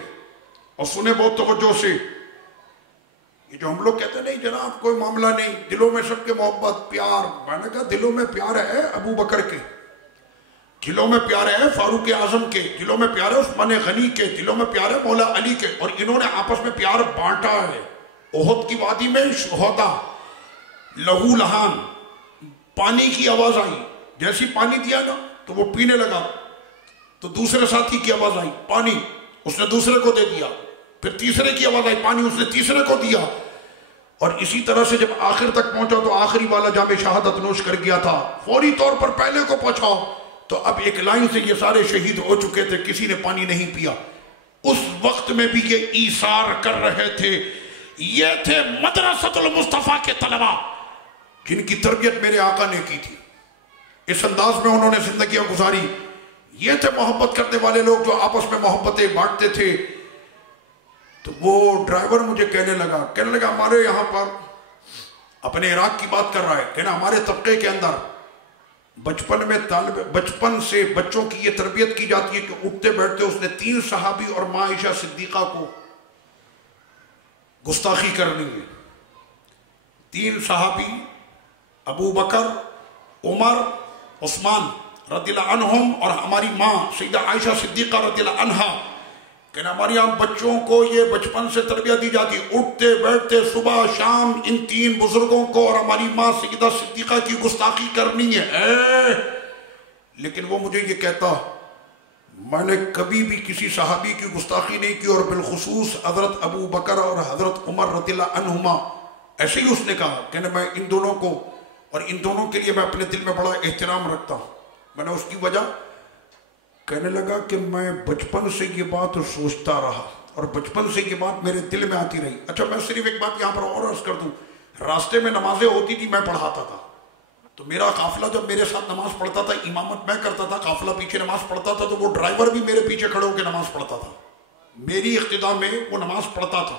اور سنے بہت توجہ سے، یہ جو ہم لوگ کہتے ہیں نہیں جناب کوئی معاملہ نہیں، دلوں میں سب کے محبت پیار، میں نے کہا دلوں میں پیار ہے ابو بکر کے، دلوں میں پیار ہے فاروق اعظم کے، دلوں میں پیار ہے عثمان غنی کے، دلوں میں پیار ہے مولا علی کے، اور انہوں نے آپس میں پیار بانٹا ہے۔ احد کی وادی میں شہداء لہو لہان، پانی کی آواز آئی، جیسی پانی دیا نا تو وہ پینے لگا، تو دوسرے ساتھی کی آواز آئی پانی، اس نے دوسرے کو دے دیا، پھر تیسرے کی آواز آئی پانی، اس نے تیسرے کو دیا، اور اسی طرح سے جب آخر تک پہنچا تو آخری والا جام شہادت نوش کر گیا تھا، فوری طور پر پہلے کو پہنچاؤ، تو اب ایک لائن سے یہ سارے شہید ہو چکے تھے، کسی نے پانی نہیں پیا۔ اس وقت میں بھی یہ ایثار کر رہے تھے۔ یہ تھے مدرسۃ المصطفیٰ کے طلبہ جن کی تربیت میرے آقا نے کی تھی، اس انداز میں انہوں نے زندگیاں گزاری۔ یہ تھے محبت کرنے والے لوگ جو آپس میں محبتیں بانٹتے تھے۔ تو وہ ڈرائیور مجھے کہنے لگا ہمارے یہاں پر، اپنے عراق کی بات کر رہا ہے، کہنا ہمارے طبقے کے اندر بچپن سے بچوں کی یہ تربیت کی جاتی ہے کہ اٹھتے بیٹھتے اس نے 3 صحابی اور ماں عائشہ صدیقہ کو گستاخی کرنی ہے۔ 3 صحابی ابو بکر، عمر، عثمان رضی اللہ عنہم، اور ہماری ماں سیدہ عائشہ صدیقہ رضی اللہ عنہا، کہ ہمارے یہاں بچوں کو یہ بچپن سے تربیت دی جاتی ہے، اٹھتے بیٹھتے صبح شام ان 3 بزرگوں کو اور ہماری ماں سیدہ صدیقہ کی گستاخی کرنی ہے۔ لیکن وہ مجھے یہ کہتا میں نے کبھی بھی کسی صحابی کی گستاخی نہیں کی، اور بالخصوص حضرت ابو بکر اور حضرت عمر رضی اللہ عنہما۔ ایسے ہی اس نے کہا کہ میں ان دونوں کو اور ان دونوں کے لیے میں اپنے دل میں بڑا احترام رکھتا ہوں۔ میں نے اس کی وجہ کہنے لگا کہ میں بچپن سے یہ بات سوچتا رہا اور بچپن سے یہ بات میرے دل میں آتی رہی۔ اچھا میں صرف ایک بات یہاں پر اور عرض کر دوں، راستے میں نمازیں ہوتی تھی، میں پڑھاتا تھا، تو میرا قافلہ جب میرے ساتھ نماز پڑھتا تھا، امامت میں کرتا تھا، قافلہ پیچھے نماز پڑھتا تھا، تو وہ ڈرائیور بھی میرے پیچھے کھڑے ہو کے نماز پڑھتا تھا، میری اقتداء میں وہ نماز پڑھتا تھا۔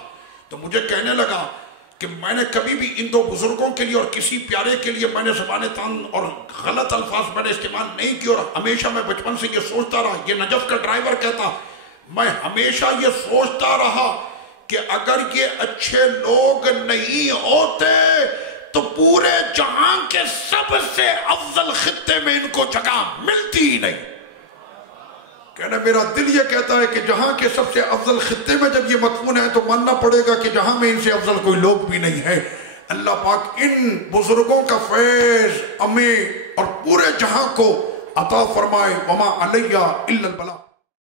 تو مجھے کہنے لگا کہ میں نے کبھی بھی ان دو بزرگوں کے لیے اور کسی پیارے کے لیے میں نے زبان تان اور غلط الفاظ میں نے استعمال نہیں کی، اور ہمیشہ میں بچپن سے یہ سوچتا رہا، یہ نجف کا ڈرائیور کہتا، میں ہمیشہ یہ سوچتا رہا کہ اگر یہ اچھے لوگ نہیں ہوتے تو پورے جہاں کے سب سے افضل خطے میں ان کو جگہ ملتی ہی نہیں۔ کہنا میرا دل یہ کہتا ہے کہ جہاں کے سب سے افضل خطے میں جب یہ مدفون ہے تو ماننا پڑے گا کہ جہاں میں ان سے افضل کوئی لوگ بھی نہیں ہے۔ اللہ پاک ان بزرگوں کا فیض ہمیں اور پورے جہاں کو عطا فرمائے۔ وما علیہ الا البلاغ۔